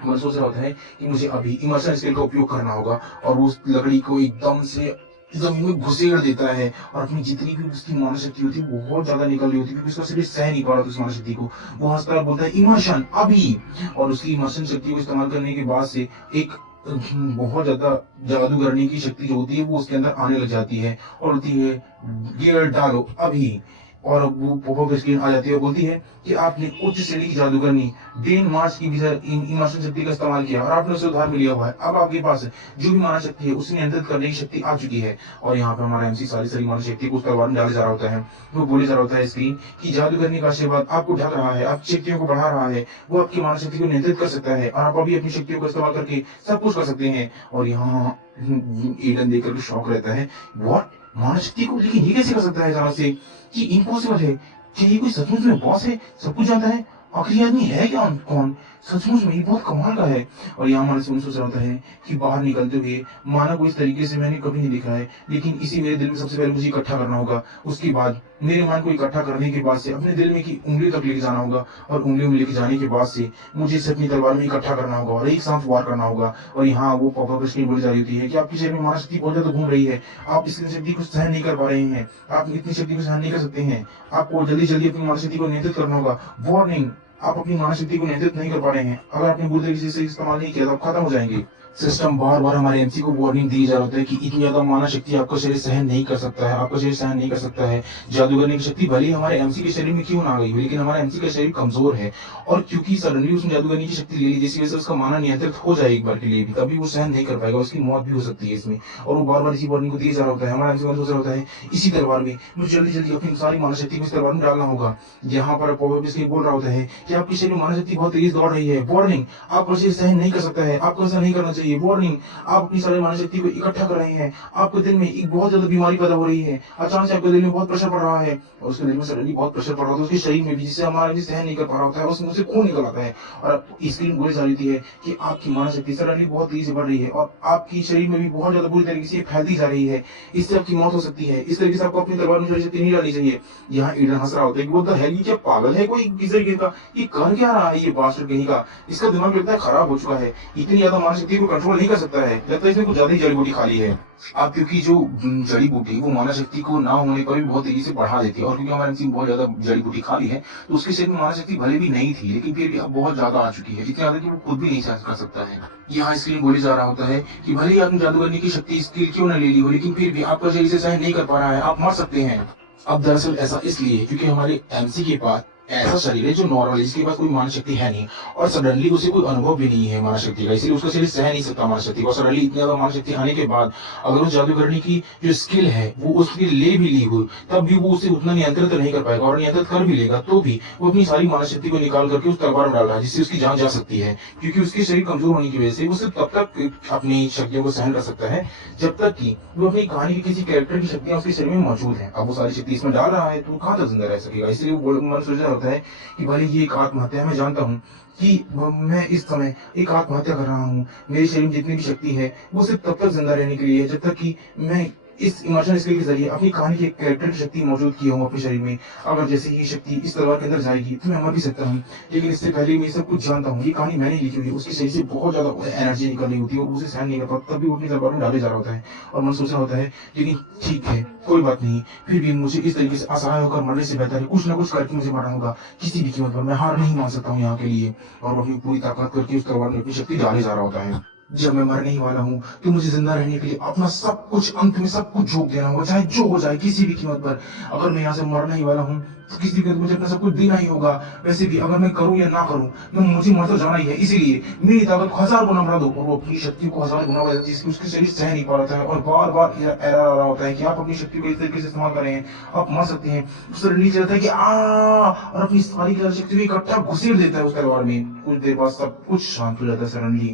मन सोच रहा होता है कि मुझे अभी इमर्शन स्किल का उपयोग करना होगा, और वो उस लकड़ी को एकदम से जमीन में घुसेड़ देता है, और अपनी जितनी भी उसकी मानव शक्ति होती है बहुत ज्यादा निकल रही होती है, क्योंकि उसका शरीर सह नहीं पा रहा था उस मानव शक्ति को। वो हंसता है, बोलता है इमर्शन अभी, और उसकी इमर्शन शक्ति को इस्तेमाल करने के बाद से एक बहुत ज्यादा जादूगरनी की शक्ति जो होती है वो उसके अंदर आने लग जाती है, और होती है गियर डालो अभी। और वो पॉपअप स्क्रीन आ जाती है और बोलती है कि आपने उच्च श्रेणी की जादूगरनी डेन मार्च की इमर्शन शक्ति का इस्तेमाल किया, और आपने उसे उधार में लिया हुआ है, अब आपके पास जो भी मानव शक्ति है उसे नियंत्रित करने की शक्ति आ चुकी है। और यहाँ पे हमारा एमसी सारी सारी मानव शक्ति को उस तलवार में डाले जा रहा होता है। वो बोले जा रहा होता है स्क्रीन की जादूगरनी का आशीर्वाद आपको ढक रहा है, आपकी शक्तियों को बढ़ा रहा है, वो आपकी मानव शक्ति को नियंत्रित कर सकता है, और आप अभी अपनी शक्तियों का इस्तेमाल करके सब कुछ कर सकते हैं। और यहाँ ईडन देख करके शौक रहता है, व्हाट, मानव शक्ति को, लेकिन ये कैसे कर सकता है अचानक से, कि इम्पॉसिबल है, क्या ये कोई सचमुच में बॉस है, सब कुछ जानता है, आखिरी आदमी है क्या, कौन, सचमुच में ये बहुत कमाल का है। और यहाँ मन से सोच रहा होता है कि बाहर निकलते हुए मानव को इस तरीके से मैंने कभी नहीं देखा है, लेकिन इसी मेरे दिल में सबसे पहले मुझे इकट्ठा करना होगा, उसके बाद मेरे मन को इकट्ठा करने के बाद से अपने दिल में की उंगली तक लेके जाना होगा, और उंगलियों में लेके जाने के बाद से मुझे इसे अपनी तलवार में इकट्ठा करना होगा और एक साथ वार करना होगा। और यहाँ वो पॉपअप स्क्रीन बोली जा रही होती है कि आपकी शरीर में मानव शक्ति बहुत ज्यादा घूम रही है, आप इस शक्ति को सहन नहीं कर पा रहे हैं, आप इतनी शक्ति को सहन नहीं कर सकते हैं, आपको जल्दी जल्दी अपनी मानव शक्ति को नियंत्रित करना होगा। वार्निंग, आप अपनी मानव शक्ति को नियंत्रित नहीं कर पा रहे हैं, अगर आपने बुरी तरीके से इस्तेमाल नहीं किया तो आप खत्म हो जाएंगे। सिस्टम बार-बार हमारे एमसी को वार्निंग दी जा रहा होता है कि इतनी ज़्यादा माना शक्ति आपका शरीर सहन नहीं कर सकता है, आपका शरीर सहन नहीं कर सकता है। जादूगरनी की शक्ति भले ही हमारे एमसी के शरीर में क्यों ना आ गई हो, लेकिन हमारा एमसी का शरीर कमज़ोर है और क्योंकि सडनली उसने जादूगरनी की शक्ति ले ली, जिसकी वजह से उसका माना नियंत्रित हो जाए एक बार के लिए भी, तभी वो सहन नहीं कर पाएगा, उसकी मौत भी हो सकती है इसमें। और वो बार-बार इसी वार्निंग को दिया जा रहा होता है। हमारा एमसी सोच रहा होता है, इसी तलवार में मुझे जल्दी-जल्दी अपनी सारी माना शक्ति को इस तलवार में डालना होगा। यहाँ पर पॉपअप इसलिए बोल रहा होता है कि आपके शरीर में माना शक्ति बहुत तेज दौड़ रही है। वार्निंग, आपका शरीर सहन नहीं कर सकता है, आपको ऐसा नहीं करना चाहिए। वार्निंग, आप अपनी सारी मानसिक शक्ति को इकट्ठा कर रहे हैं, आपके दिल में एक बहुत ज्यादा बीमारी पैदा हो रही है, अचानक से आपके दिल में बहुत प्रेशर पड़ रहा है, और उसके दिल में सडनली बहुत प्रेशर पड़ रहा है, उसके शरीर में भी, जिससे हमारा भी सहन नहीं कर पा रहा होता है, उसमें से खून निकल आता है और स्क्रीन बोली जा रही है कि आपकी मानसिक शक्ति सडनली बहुत तेजी से बढ़ रही है और आपकी शरीर में भी बहुत ज्यादा बुरी तरीके से फैलती जा रही है, इससे आपकी मौत हो सकती है। इस तरीके से आपको अपनी तलवार में सारी शक्ति नहीं डालनी चाहिए। यहाँ ईडन हंस रहा होता है कि वो तो है, ये क्या पागल है कोई किस तरीके का, ये कर क्या रहा है ये बास्टर्ड कहीं का, इसका दिमाग लगता है खराब हो चुका है, इतनी ज्यादा मानसिक शक्ति को कंट्रोल नहीं कर सकता है, लगता है इसने कुछ ज्यादा ही जड़ी बूटी खा ली है। अब क्योंकि जो जड़ी बूटी वो मानव शक्ति को ना होने पर भी बहुत तेजी से बढ़ा देती है, और क्योंकि हमारे एमसी बहुत ज्यादा जड़ी बूटी खा ली है, तो उसके शरीर में मानव शक्ति भले भी नहीं थी, लेकिन फिर भी अब बहुत ज्यादा आ चुकी है, इतनी ज्यादा कि वो खुद भी नहीं सहन कर सकता है। यहाँ स्क्रीन बोली जा रहा होता है कि भले ही आपने जादूगरनी की शक्ति स्किल क्यों न ले ली हो, लेकिन फिर भी आपका शरीर से सहन नहीं कर पा रहा है, आप मर सकते हैं। अब दरअसल ऐसा इसलिए क्योंकि हमारे एमसी के पास ऐसा शरीर है जो नॉर्मल है, जिसके पास कोई मानव शक्ति है नहीं, और सडनली उसे कोई अनुभव भी नहीं है मानव शक्ति का, इसलिए उसका शरीर सह नहीं सकता मानव शक्ति को। सडनली इतनी ज्यादा मानव शक्ति आने के बाद अगर उस जादूगरनी की जो स्किल है वो उसकी ले भी ली हुई, तब भी वो उसे उतना नियंत्रित नहीं कर पाएगा, और नियंत्रित कर भी लेगा तो भी वो अपनी सारी मानव शक्ति को निकाल करके उस तलवार में डाल रहा है, जिससे उसकी जान जा सकती है। क्योंकि उसके शरीर कमजोर होने की वजह से वो सिर्फ तब तक अपनी शक्तियों को सहन कर सकता है जब तक कि वो अपनी कहानी के किसी कैरेक्टर की शक्तियां उसके शरीर में मौजूद है। अब वो सारी शक्ति इसमें डाल रहा है तो कहाँ तक जिंदा रह सकेगा, इसलिए वो मन सोच रहा होता है कि भले ये एक आत्महत्या है, मैं जानता हूँ कि मैं इस समय एक आत्महत्या कर रहा हूँ, मेरे शरीर में जितनी भी शक्ति है वो सिर्फ तब तक जिंदा रहने के लिए है जब तक कि मैं इस इमर्शन स्किल के जरिए अपनी कहानी के कैरेक्टर की शक्ति मौजूद की हूँ अपने शरीर में। अगर जैसे ही शक्ति इस तलवार के अंदर जाएगी तो मैं मर भी सकता हूँ, लेकिन इससे पहले मैं सब कुछ जानता हूँ, ये कहानी मैंने लिखी हुई है। उसके शरीर से बहुत ज्यादा एनर्जी निकल रही होती है और उसे सहन नहीं कर पाता, तब भी वो अपनी तलवार में डाले जा रहा होता है, और मन सोच रहा होता है लेकिन ठीक है कोई बात नहीं, फिर भी मुझे इस तरीके से असहाय होकर मरने से बेहतर है कुछ ना कुछ करके मुझे मरना होगा, किसी भी कीमत पर मैं हार नहीं मान सकता हूँ यहाँ के लिए। और अपनी पूरी ताकत करके उस तलवार में अपनी शक्ति डाले जा रहा होता है। जब मैं मरने ही वाला हूँ तो मुझे जिंदा रहने के लिए अपना सब कुछ, अंत में सब कुछ झोंक देना होगा, चाहे जो हो जाए किसी भी कीमत पर। अगर मैं यहाँ से मरने ही वाला हूँ तो किसी भी कीमत मुझे अपना सब कुछ देना ही होगा। वैसे भी अगर मैं करूँ या ना करूँ, मैं मुझे मर तो जाना ही है, इसीलिए मेरी ताकत को 1000 गुना बढ़ा दो। और वो अपनी शक्ति को 1000 गुना बढ़ा, जिसकी उसके शरीर सह नहीं पा रहा है, और बार बार एरर आ रहा होता है कि आप अपनी शक्ति को इस तरीके से इस्तेमाल करें आप मर सकते हैं। उस नीचे रहता है कि और अपनी सारी शक्ति को इकट्ठा घुसेड़ देता है उस तलवार में। कुछ देर बाद सब कुछ शांत हो जाता है सडनली,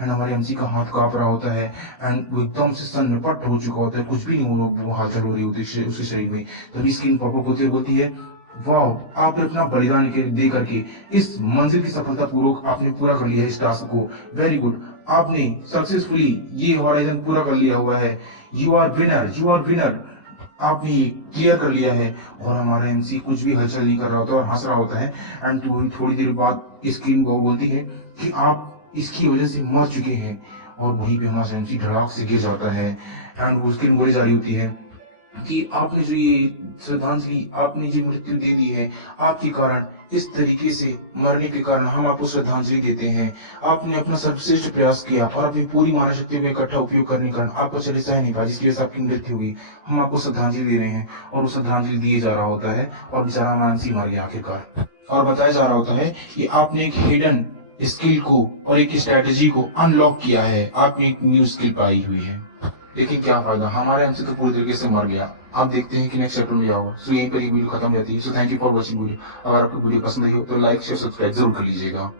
एंड हमारे एमसी का हाथ कांप रहा होता है, एंड वो एकदम से सन में पट हो चुका होता है, कुछ भी नहीं वो हालचाल हो रही होती है उसके शरीर में। तभी स्क्रीन पॉपअप होती होती है, वाह आपने अपना बलिदान दे करके इस मंजिल की सफलता पूर्वक आपने पूरा कर लिया है इस टास्क को, वेरी गुड, आपने सक्सेसफुली ये हॉराइजन पूरा कर लिया हुआ है, you are winner, you are winner, आपने ये क्लियर कर लिया है। और हमारा एमसी कुछ भी हलचल नहीं कर रहा होता और हंस रहा होता है, एंड थोड़ी देर बाद स्क्रीन वो बोलती है कि आप इसकी वजह से मर चुके हैं। और वहीं पे हमारा एमसी धड़ाक से गिर जाता है, एंड वो स्क्रीन बोली जा रही होती है कि आपने जो ये श्रद्धांजलि, आपने जो मृत्यु दे दी है, आपके कारण, इस तरीके से मरने के कारण हम आपको श्रद्धांजलि देते हैं। आपने अपना सर्वश्रेष्ठ प्रयास किया और अपनी पूरी मानव शक्तियों का इकट्ठा उपयोग करने के कारण आपका शरीर सह नहीं पाया, जिसकी वजह से आपकी मृत्यु हुई। हम आपको श्रद्धांजलि दे रहे हैं, और वो श्रद्धांजलि दिए जा रहा होता है, और बेचारा मानसी मर गया आखिरकार। और बताया जा रहा होता है कि आपने एक हिडन स्किल को और एक स्ट्रेटेजी को अनलॉक किया है, आपने एक न्यू स्किल पाई हुई है। लेकिन क्या फायदा, हमारे हमसे तो पूरी तरीके से मर गया। आप देखते हैं कि नेक्स्ट चैप्टर में क्या होगा। सो यहीं पर ही वीडियो खत्म जाती है। So thank you for watching video. अगर आपको वीडियो पसंद आई हो तो लाइक शेयर सब्सक्राइब जरूर कर लीजिएगा।